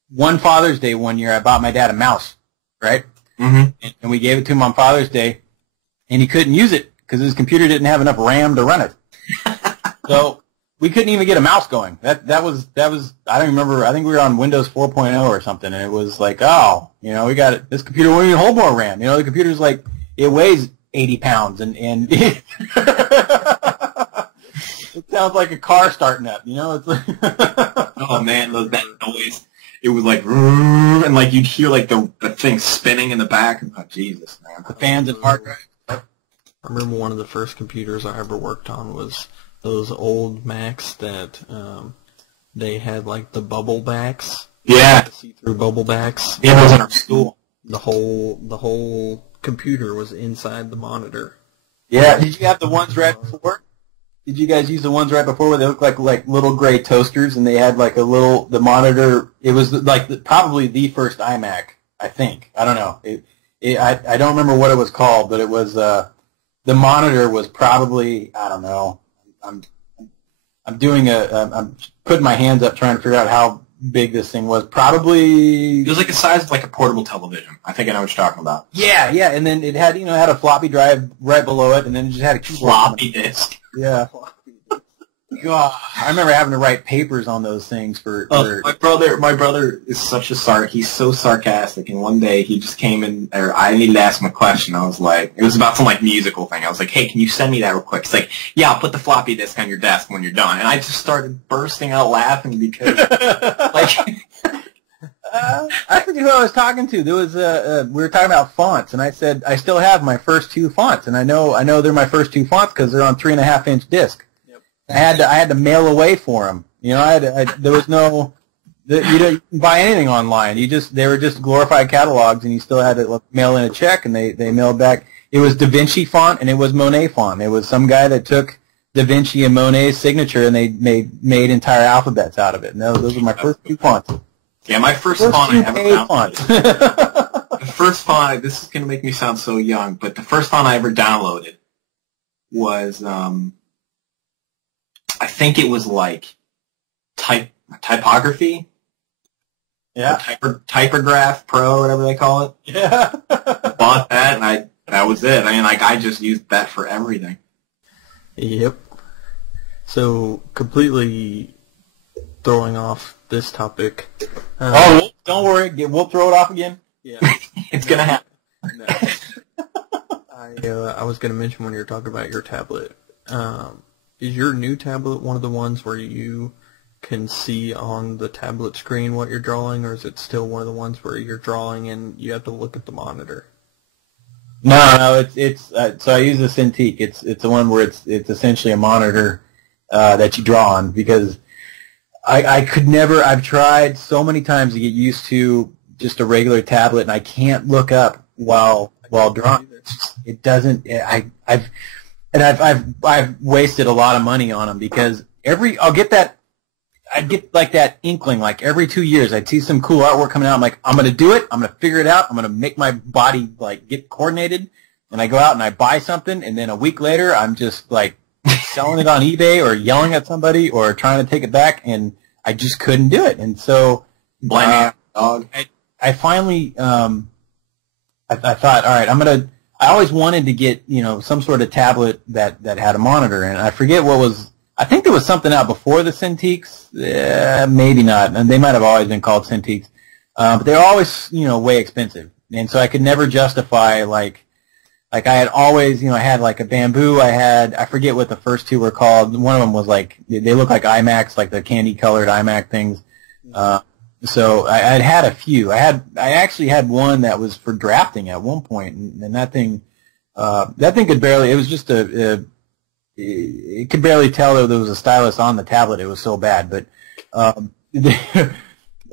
one Father's Day one year, I bought my dad a mouse, right? Mm-hmm. And we gave it to him on Father's Day, and he couldn't use it because his computer didn't have enough RAM to run it. So we couldn't even get a mouse going. That was I don't remember. I think we were on Windows 4.0 or something, and it was like, oh, we got it. This computer won't even hold more RAM. The computer's like, it weighs 80 pounds, and it sounds like a car starting up. It's like oh man, that noise. It was like, and you'd hear the thing spinning in the back. Oh, Jesus, man. The fans and hard drive. I remember one of the first computers I ever worked on was those old Macs that they had the bubble backs. Yeah. The see-through bubble backs. Yeah, those in our school. The whole computer was inside the monitor. Yeah. Did you have the ones right before? Did you guys use the ones right before where they looked like little gray toasters, and they had the monitor? It was probably the first iMac, I think. I don't know. I don't remember what it was called, but it was the monitor was probably, I don't know. I'm putting my hands up trying to figure out how big this thing was. Probably it was the size of a portable television. I think I know what you're talking about. Yeah, yeah, and then it had had a floppy drive right below it, and then it just had a keyboard. Floppy disk. Yeah. God, I remember having to write papers on those things for My brother is such a he's so sarcastic, and one day he just came in, or I needed to ask him a question. I was like, it was about some like musical thing. I was like, hey, can you send me that real quick? He's like, yeah, I'll put the floppy disk on your desk when you're done. And I just started bursting out laughing because, like, I forget who I was talking to. There was we were talking about fonts, and I said I still have my first 2 fonts, and I know they're my first 2 fonts because they're on 3.5-inch disc. I had to mail away for them. You know, there was no, you didn't buy anything online. They were just glorified catalogs, and you still had to mail in a check, and they mailed back. It was Da Vinci font and it was Monet font. It was some guy that took Da Vinci and Monet's signature, and they made entire alphabets out of it. And those were my first 2 fonts. Yeah, my first font I ever found. The first font. This is gonna make me sound so young, but the first font I ever downloaded was I think it was like typography. Yeah. Typograph Pro, whatever they call it. Yeah. I bought that, and that was it. I mean, like, I just used that for everything. Yep. So, completely throwing off this topic. Don't worry. We'll throw it off again. Yeah. It's going to happen. No. I was going to mention when you were talking about your tablet, is your new tablet one of the ones where you can see on the tablet screen what you're drawing, or is it still one of the ones where you're drawing and you have to look at the monitor? No, it's so I use the Cintiq. It's the one where it's essentially a monitor that you draw on, because I could never. I've tried so many times to get used to just a regular tablet, and I can't look up while drawing. It doesn't. I've wasted a lot of money on them, because I'd get like that inkling, like every 2 years I'd see some cool artwork coming out. I'm like, I'm going to do it. I'm going to figure it out. I'm going to make my body like get coordinated. And I go out and I buy something, and then a week later I'm just like selling it on eBay or yelling at somebody or trying to take it back, and I just couldn't do it. And so dog. I finally I thought, all right, I always wanted to get, some sort of tablet that had a monitor, and I forget what was. I think there was something out before the Cintiqs. Maybe not, and they might have always been called Cintiqs, but they're always, way expensive, and so I could never justify like I had always, I had like a Bamboo. I forget what the first 2 were called. One of them was like, they look like iMacs, like the candy colored iMac things. So I'd had a few. I actually had one that was for drafting at one point, and that thing could barely. It was just it could barely tell that there was a stylus on the tablet. It was so bad. But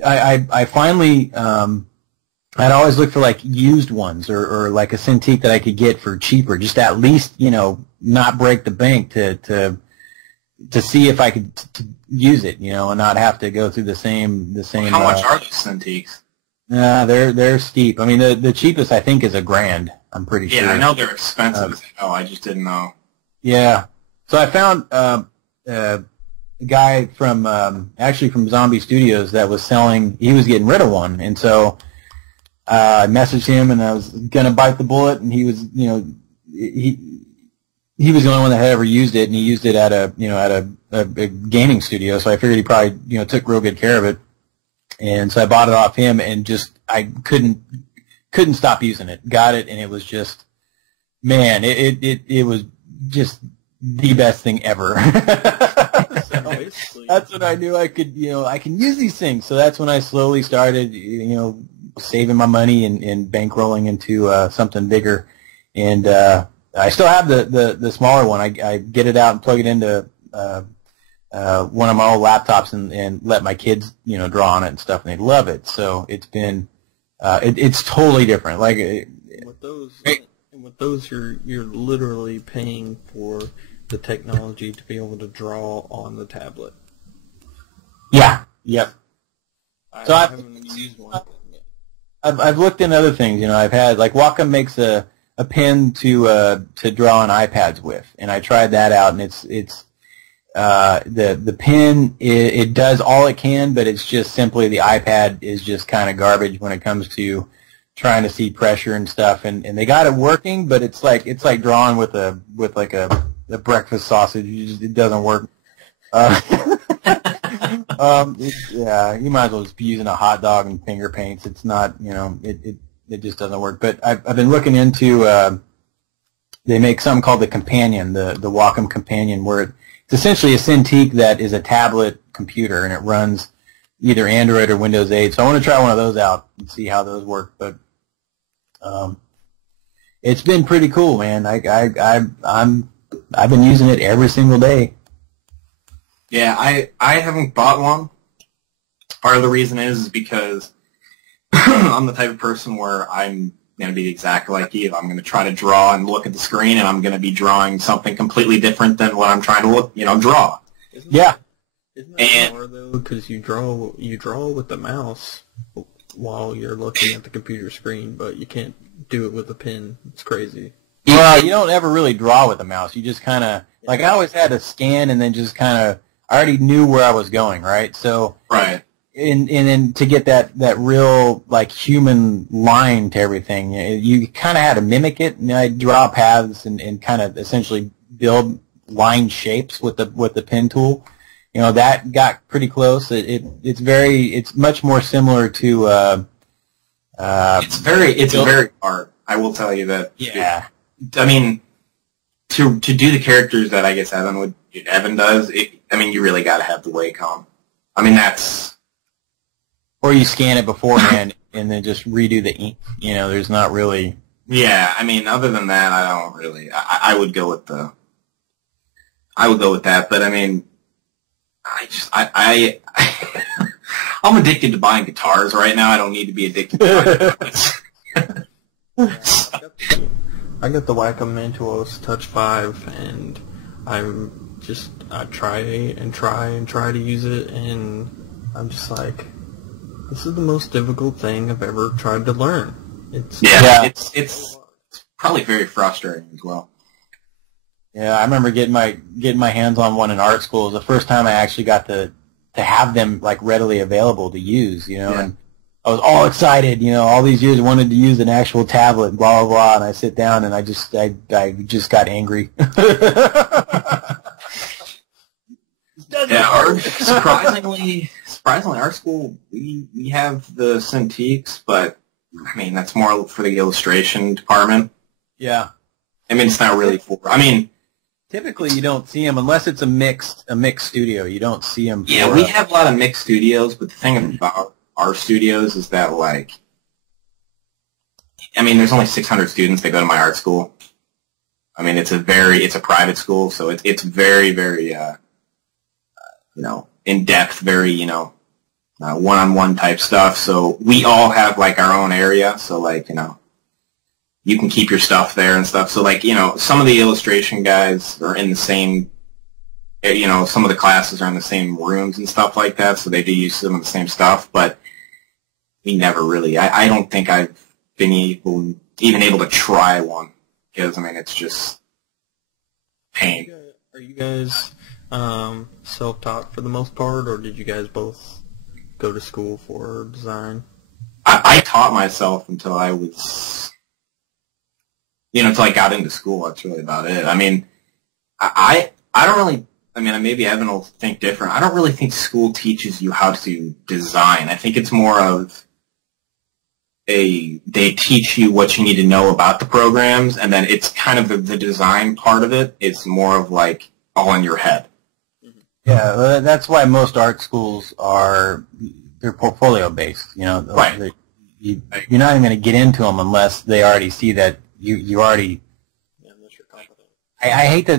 I finally I'd always look for like used ones or like a Cintiq that I could get for cheaper, just at least not break the bank to see if I could use it, and not have to go through the same. How much are those Cintiqs? They're steep. I mean, the cheapest I think is $1,000. I'm pretty sure. Yeah, I know they're expensive. I just didn't know. Yeah. So I found a guy from actually from Zombie Studios that was selling. He was getting rid of one, and so I messaged him, and I was gonna bite the bullet, and he was, he was the only one that had ever used it, and he used it at a gaming studio. So I figured he probably took real good care of it, and so I bought it off him, and just I couldn't stop using it. Got it, and it was just, man, it was just the best thing ever. So that's when I knew I could, I can use these things. So that's when I slowly started, saving my money and bankrolling into something bigger. And I still have the smaller one. I get it out and plug it into one of my old laptops and let my kids, draw on it and stuff, and they love it. So it's been it's totally different. Like with those, you're literally paying for the technology to be able to draw on the tablet. Yeah. Yep. So I haven't used one. I've looked in other things. I've had like Wacom makes a pen to draw on iPads with, and I tried that out, and it's the pen it does all it can, but it's just simply the iPad is just kind of garbage when it comes to trying to see pressure and stuff, and they got it working, but it's like drawing with a breakfast sausage. It doesn't work. Uh, yeah, you might as well just be using a hot dog and finger paints. It's not, it just doesn't work. But I've been looking into, they make something called the Companion, the Wacom Companion, where it's essentially a Cintiq that is a tablet computer, and it runs either Android or Windows 8. So I want to try one of those out and see how those work. But it's been pretty cool, man. I've been using it every single day. Yeah, I haven't bought one. Part of the reason is because I'm the type of person where I'm going to be exactly like you. I'm going to try to draw and look at the screen, and I'm going to be drawing something completely different than what I'm trying to draw. Isn't that more though? Because you draw with the mouse while you're looking at the computer screen, but you can't do it with a pen. It's crazy. Well, you don't ever really draw with the mouse. You just kind of, like, I always had to scan and then just kind of, I already knew where I was going, right? So, right. And then to get that real, like, human line to everything, you kind of had to mimic it. And I draw paths and kind of essentially build line shapes with the pen tool. That got pretty close. It's much more similar to, it's very hard. I will tell you that. Yeah. I mean, to do the characters that I guess Evan does, you really got to have the Wacom. I mean, that's. Or you scan it beforehand and then just redo the ink. There's not really. Yeah, I mean, other than that, I don't really. I would go with that, but I mean, I'm addicted to buying guitars right now. I don't need to be addicted to buying guitars. I got the Wacom Mentos Touch 5, and I try to use it, and I'm just like, this is the most difficult thing I've ever tried to learn. It's probably very frustrating as well. Yeah, I remember getting my hands on one in art school. It was the first time I actually got to have them, like, readily available to use, and I was all excited, all these years wanted to use an actual tablet, blah, blah, blah, and I sit down and I just got angry. Yeah, surprisingly, our school, we have the Cintiqs, but, I mean, that's more for the illustration department. Yeah. I mean, it's not really typically, you don't see them unless it's a mixed studio. You don't see them. Yeah, we have a lot of mixed studios, but the thing about our studios is that, like, there's only 600 students that go to my art school. I mean, it's a private school, so it's very, very, in depth, very, one-on-one type stuff. So we all have, like, our own area. So, like, you can keep your stuff there and stuff. So, like, some of the illustration guys are in the same, some of the classes are in the same rooms and stuff like that, so they do use some of the same stuff, but we never really, I don't think I've been even able to try one, because, it's just pain. Are you guys self-taught for the most part, or did you guys both go to school for design? I taught myself until I was... until I got into school. That's really about it. I mean, I don't really, maybe Evan will think different. I don't really think school teaches you how to design. I think it's more of they teach you what you need to know about the programs, and then it's kind of the design part of it. It's more of, like, all in your head. Yeah, well, that's why most art schools they're portfolio-based. Right. You're not even going to get into them unless they already see that you already. I hate,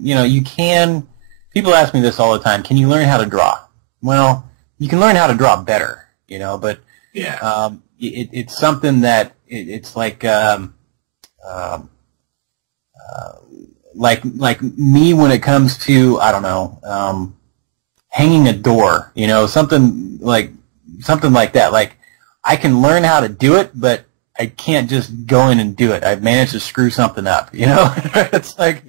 you can. People ask me this all the time. Can you learn how to draw? Well, you can learn how to draw better, but yeah. It's something that it's like like me when it comes to, I don't know, hanging a door, something like that. Like, I can learn how to do it, but I can't just go in and do it. I've managed to screw something up, It's like,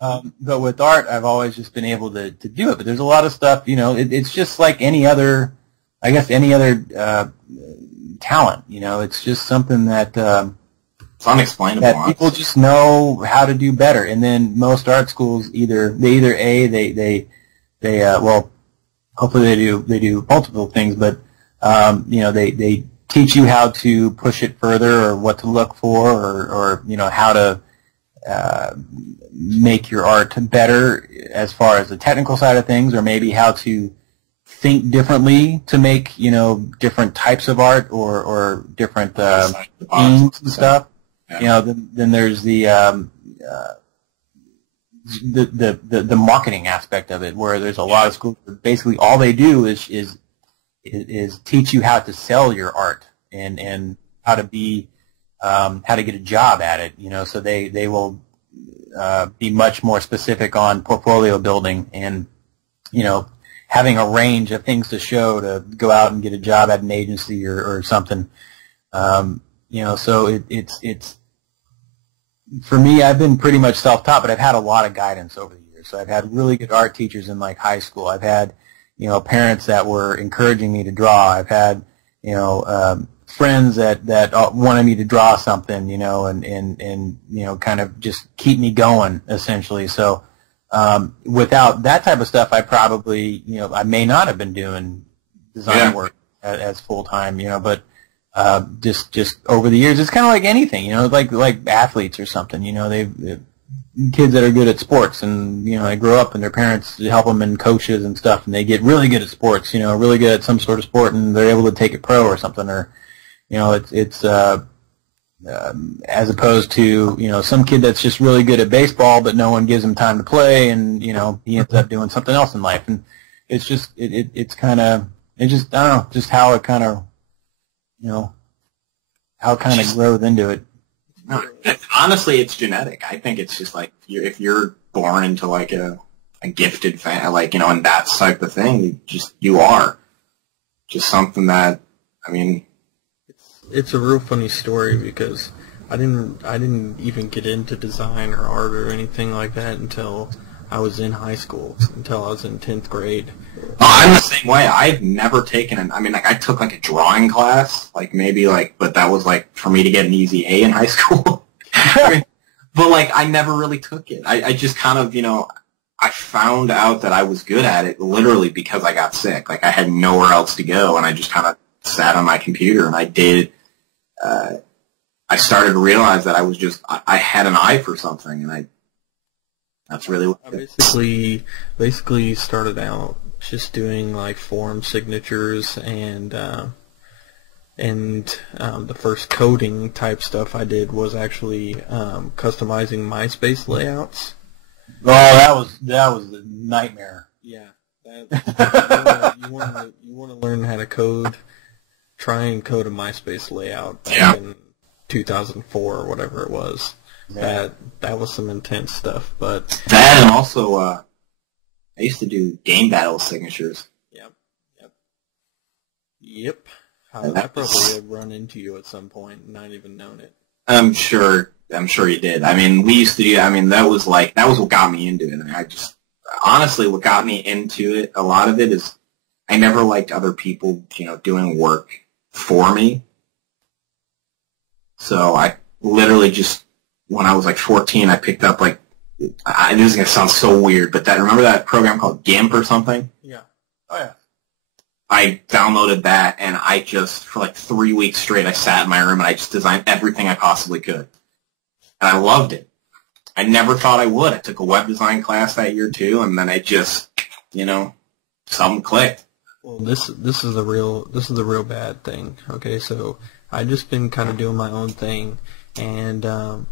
but with art, I've always just been able to do it. But there's a lot of stuff, it's just like any other, I guess, any other talent, It's just something that it's unexplainable. That people just know how to do better. And then most art schools they they well, hopefully they do multiple things, but they teach you how to push it further, or what to look for, or how to make your art better as far as the technical side of things, or maybe how to think differently to make different types of art, or different themes and stuff. Yeah. Then there's the marketing aspect of it, where there's a lot of schools where basically all they do is teach you how to sell your art, and how to get a job at it. So they will be much more specific on portfolio building, and having a range of things to show to go out and get a job at an agency or something. So it's for me, I've been pretty much self-taught, but I've had a lot of guidance over the years. So I've had really good art teachers in like high school. I've had parents that were encouraging me to draw. I've had friends that wanted me to draw something, and kind of just keep me going, essentially. So without that type of stuff, I probably, I may not have been doing design work as full time, but just over the years, it's kind of like anything, like athletes or something. They've kids that are good at sports, and they grow up and their parents help them and coaches and stuff, and they get really good at sports, really good at some sort of sport, and they're able to take it pro or something, or it's as opposed to some kid that's just really good at baseball, but no one gives him time to play, and he ends up doing something else in life. And it's just it's kind of, I don't know, just how it kind of how it kind of grows into it. No, honestly, it's genetic. I think it's just like if you're born into like a gifted family, and that type of thing, you are just something that, I mean. It's a real funny story, because I didn't even get into design or art or anything like that until I was in high school, until I was in 10th grade. Oh, I'm the same way. I've never taken I took like a drawing class, but that was like for me to get an easy A in high school. But I never really took it. I just kind of, I found out that I was good at it literally because I got sick. I had nowhere else to go, and I just kind of sat on my computer, and I did. I started to realize that I had an eye for something, and that's really what I basically started out just doing like form signatures and the first coding type stuff I did was actually customizing MySpace layouts. Oh, that was a nightmare. Yeah, you want to learn how to code. Try and code a MySpace layout back in 2004 or whatever it was. Yeah. That was some intense stuff, but that, and also I used to do game battle signatures. Yep. I probably have run into you at some point and not even known it. I'm sure you did. I mean, we used to do. I mean, that was what got me into it. I mean, honestly, what got me into it, a lot of it is I never liked other people, doing work for me. So I literally just, when I was 14, I picked up this is going to sound so weird, but remember that program called GIMP or something? Yeah. Oh yeah. I downloaded that, and I just, for 3 weeks straight, I sat in my room and I just designed everything I possibly could. And I loved it. I never thought I would. I took a web design class that year too, and then it just, something clicked. Well, this is the real bad thing. Okay, so I just been kind of doing my own thing, and a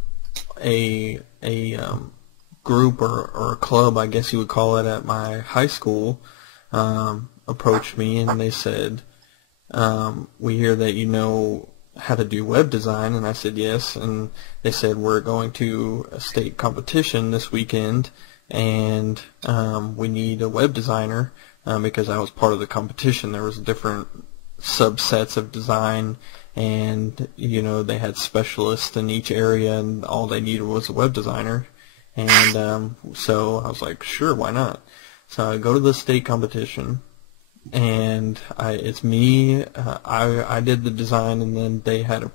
group or a club, I guess you would call it, at my high school approached me, and they said, "We hear that you know how to do web design," and I said yes, and they said, "We're going to a state competition this weekend, and we need a web designer." Because I was part of the competition. There was different subsets of design, and they had specialists in each area, and all they needed was a web designer. And so I was like, sure, why not? So I go to the state competition, and it's me. I did the design, and then they had a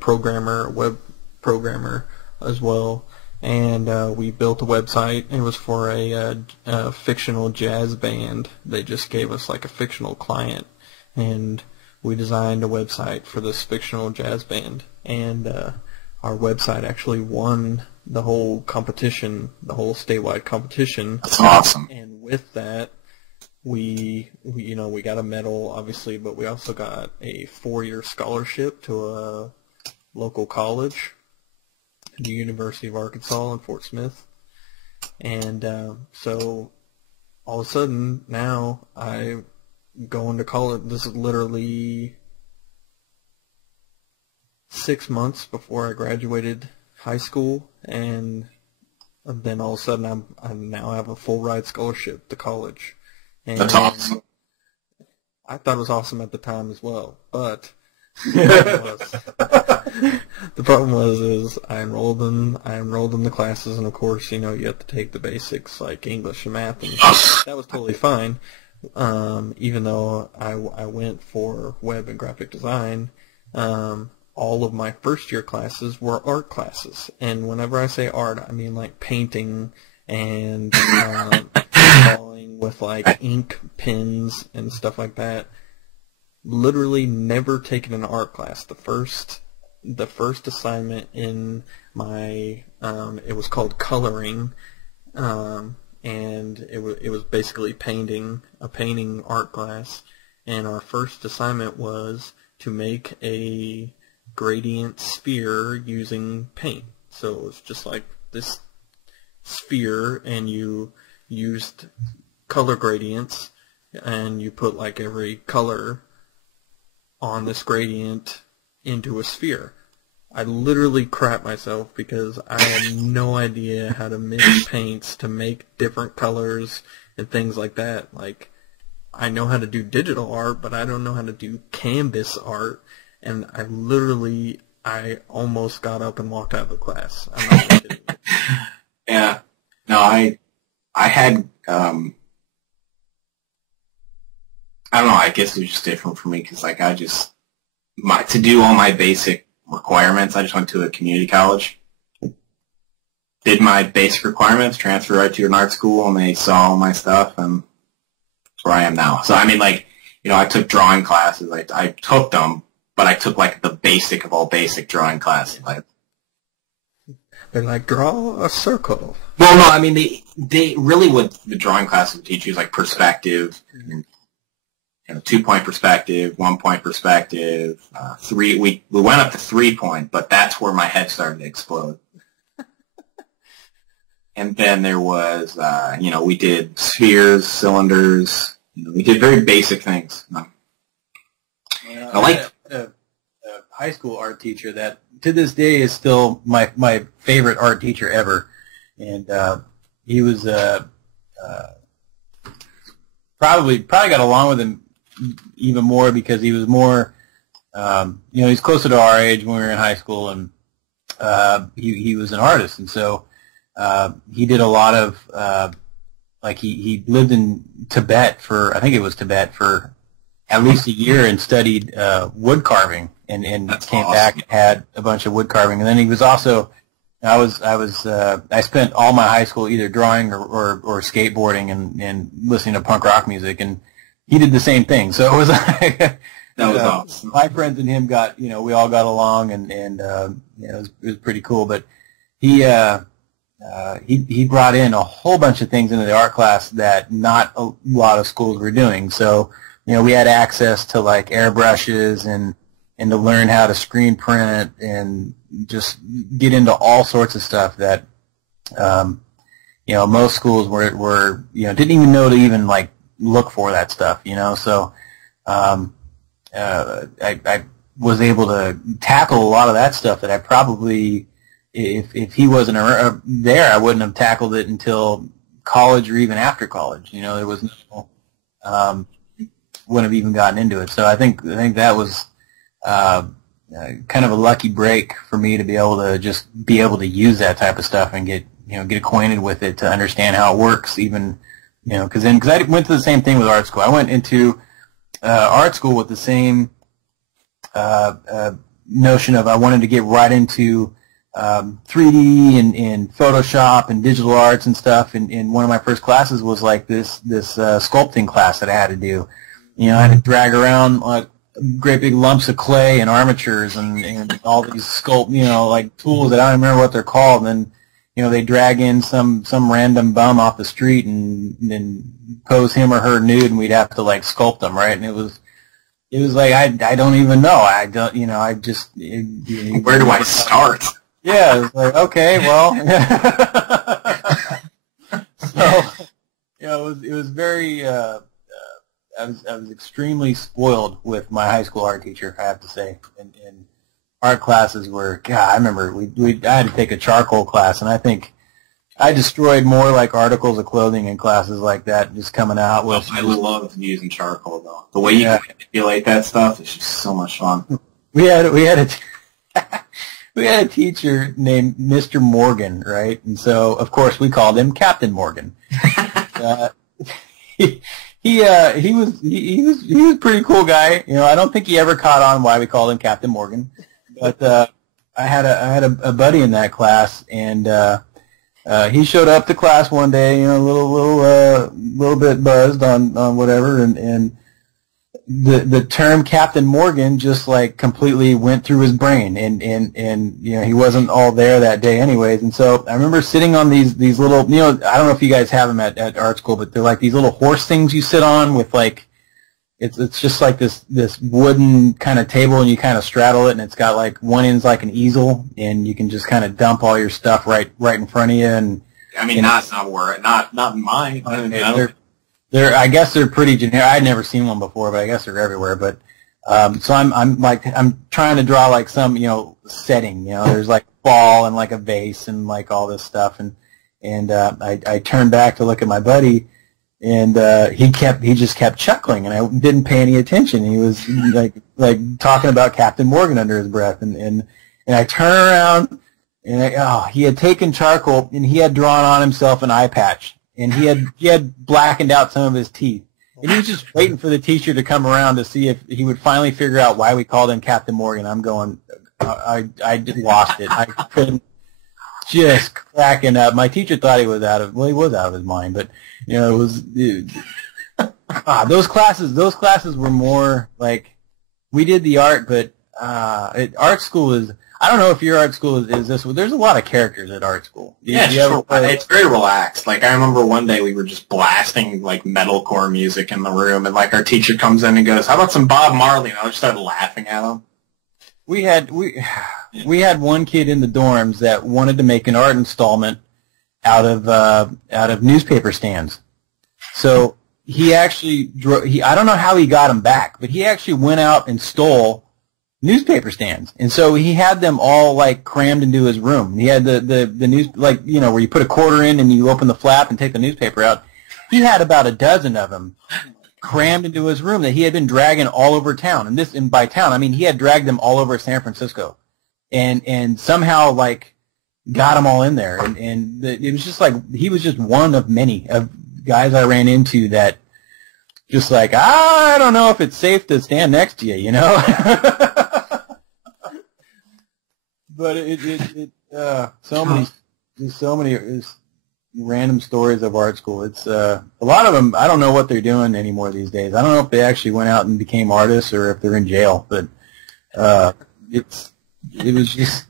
web programmer as well. and we built a website. It was for a fictional jazz band. They just gave us like a fictional client, and we designed a website for this fictional jazz band. And our website actually won the whole competition, the whole statewide competition. That's awesome. And with that, we got a medal, obviously, but we also got a 4-year scholarship to a local college, the University of Arkansas in Fort Smith. And so all of a sudden now I go into college. This is literally 6 months before I graduated high school, and then all of a sudden I now have a full ride scholarship to college. And That's awesome. I thought it was awesome at the time as well, but the problem was I enrolled in the classes, and of course, you have to take the basics like English and math, and that was totally fine. Even though I went for web and graphic design, all of my first year classes were art classes, and whenever I say art, I mean like painting and drawing with like ink pens and stuff like that. Literally never taken an art class. The first assignment in my it was called coloring, and it was basically a painting art class, and our first assignment was to make a gradient sphere using paint. So it was just like this sphere, and you used color gradients, and you put like every color on this gradient into a sphere. I literally crap myself because I had no idea how to mix paints to make different colors and things like that. Like, I know how to do digital art, but I don't know how to do canvas art. And I almost got up and walked out of the class. I'm not even kidding. Yeah. No, I had, I don't know, I guess it was just different for me because, like, to do all my basic requirements, I just went to a community college, did my basic requirements, transferred right to an art school, and they saw all my stuff, and that's where I am now. So, I mean, like, I took drawing classes. I took them, but I took, like, the basic of all basic drawing classes. Like, they're like, draw a circle. well, no, I mean, they really what the drawing classes would teach you is, like, perspective, 2-point perspective, 1-point perspective, we went up to 3-point, but that's where my head started to explode. And then there was, we did spheres, cylinders, we did very basic things. I like a high school art teacher that to this day is still my favorite art teacher ever, and he was probably got along with him even more because he was more, he's closer to our age when we were in high school, and he was an artist, and so he did a lot of he lived in Tibet for at least a year and studied wood carving, and That's came awesome. back and had a bunch of wood carving, and then he was also I spent all my high school either drawing or skateboarding and listening to punk rock music, and he did the same thing. So it was like That was awesome. my friends and him got, we all got along, and it was pretty cool. But he brought in a whole bunch of things into the art class that not a lot of schools were doing. So we had access to like airbrushes and to learn how to screen print and just get into all sorts of stuff that most schools were didn't even know to even like look for that stuff, so I was able to tackle a lot of that stuff that I probably, if he wasn't there, I wouldn't have tackled it until college or even after college. There was no, wouldn't have even gotten into it. So I think that was kind of a lucky break for me to be able to use that type of stuff and get acquainted with it, to understand how it works, even because I went to the same thing with art school. I went into art school with the same notion of I wanted to get right into 3D and Photoshop and digital arts and stuff. And one of my first classes was like this sculpting class that I had to do. You know, I had to drag around like great big lumps of clay and armatures and all these like tools that I don't remember what they're called. And then, they drag in some random bum off the street and then pose him or her nude, and we'd have to like sculpt them, right? And it was like I don't even know. I don't, I just where do I start? Yeah, it was like, okay, well, so it was very. I was extremely spoiled with my high school art teacher, I have to say. And art classes were, God, I remember I had to take a charcoal class, and I think I destroyed more like articles of clothing in classes like that, just coming out with. I love using charcoal though. The way you can manipulate that stuff is just so much fun. We had a teacher named Mr. Morgan, right? And so of course we called him Captain Morgan. He was a pretty cool guy. I don't think he ever caught on why we called him Captain Morgan. But I had a buddy in that class, and he showed up to class one day, a little bit buzzed on whatever, and the term Captain Morgan just like completely went through his brain, and he wasn't all there that day anyways. And so I remember sitting on these little, I don't know if you guys have them at art school, but they're like these little horse things you sit on with like, it's just like this wooden kind of table, and you kind of straddle it, and it's got like one end's like an easel, and you can just kind of dump all your stuff right in front of you. And I mean, not mine. I guess they're pretty generic. I'd never seen one before, but I guess they're everywhere. But so I'm trying to draw like some setting. There's like ball and like a vase and like all this stuff, and I turned back to look at my buddy, and he just kept chuckling, and I didn't pay any attention. He was like talking about Captain Morgan under his breath, and I turn around, and he had taken charcoal and he had drawn on himself an eye patch. And he had blackened out some of his teeth. And he was just waiting for the teacher to come around to see if he would finally figure out why we called him Captain Morgan. I'm going, I lost it. I couldn't, just cracking up. My teacher thought he was out of his mind, but it was, those classes were more like, we did the art, but art school is, I don't know if your art school is this. There's a lot of characters at art school. It's very relaxed. Like I remember one day we were just blasting like metalcore music in the room, and like our teacher comes in and goes, "How about some Bob Marley?" And I just started laughing at him. We had one kid in the dorms that wanted to make an art installment out of newspaper stands. So he actually I don't know how he got them back, but he actually went out and stole newspaper stands, and so he had them all like crammed into his room. He had the news, like where you put a quarter in and you open the flap and take the newspaper out. He had about a dozen of them crammed into his room that he had been dragging all over town. And by town I mean he had dragged them all over San Francisco, and somehow like got them all in there. And it was just like he was just one of many of guys I ran into that just like I don't know if it's safe to stand next to you, But so many random stories of art school. It's a lot of them. I don't know what they're doing anymore these days. I don't know if they actually went out and became artists or if they're in jail. But it was just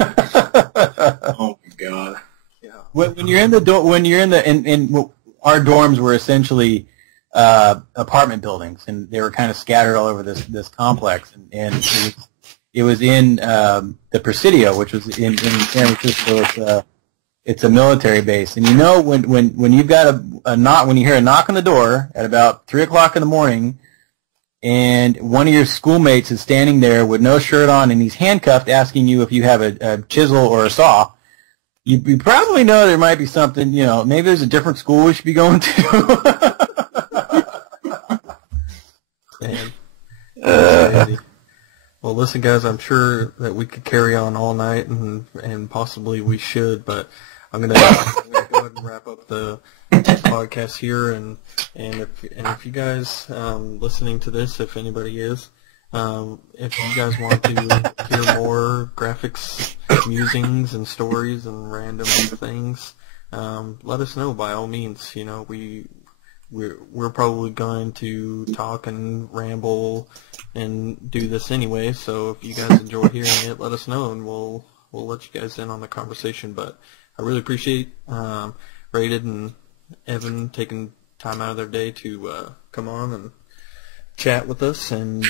Oh my God. Yeah. When you're in the our dorms were essentially apartment buildings, and they were kind of scattered all over this complex, and it was in the Presidio, which was in San Francisco. It's a military base, and when you've got a knock, when you hear a knock on the door at about 3:00 in the morning, and one of your schoolmates is standing there with no shirt on and he's handcuffed, asking you if you have a chisel or a saw, you probably know there might be something. Maybe there's a different school we should be going to. Man. Well, listen, guys, I'm sure that we could carry on all night, and possibly we should, but I'm gonna go ahead and wrap up the podcast here. And if you guys listening to this, if anybody is, if you guys want to hear more graphics musings and stories and random things, let us know by all means. You know, we're probably going to talk and ramble and do this anyway. So if you guys enjoy hearing it, let us know, and we'll let you guys in on the conversation. But I really appreciate Rated and Evan taking time out of their day to come on and chat with us, and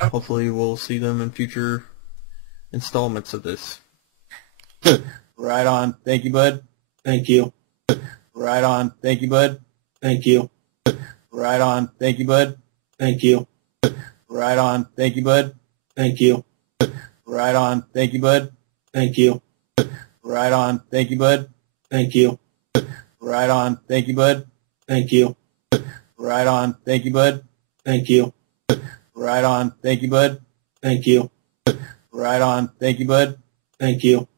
hopefully we'll see them in future installments of this. Right on. Thank you, bud. Thank you. Right on. Thank you, bud. Thank you. Right on. Thank you, bud. Thank you. Right on. Thank you, bud. Thank you. Right on. Thank you, bud. Thank you. Right on. Thank you, bud. Thank you. Right on. Thank you, bud. Thank you. Right on. Thank you, bud. Thank you. Right on. Thank you, bud. Thank you. Right on. Thank you, bud. Thank you.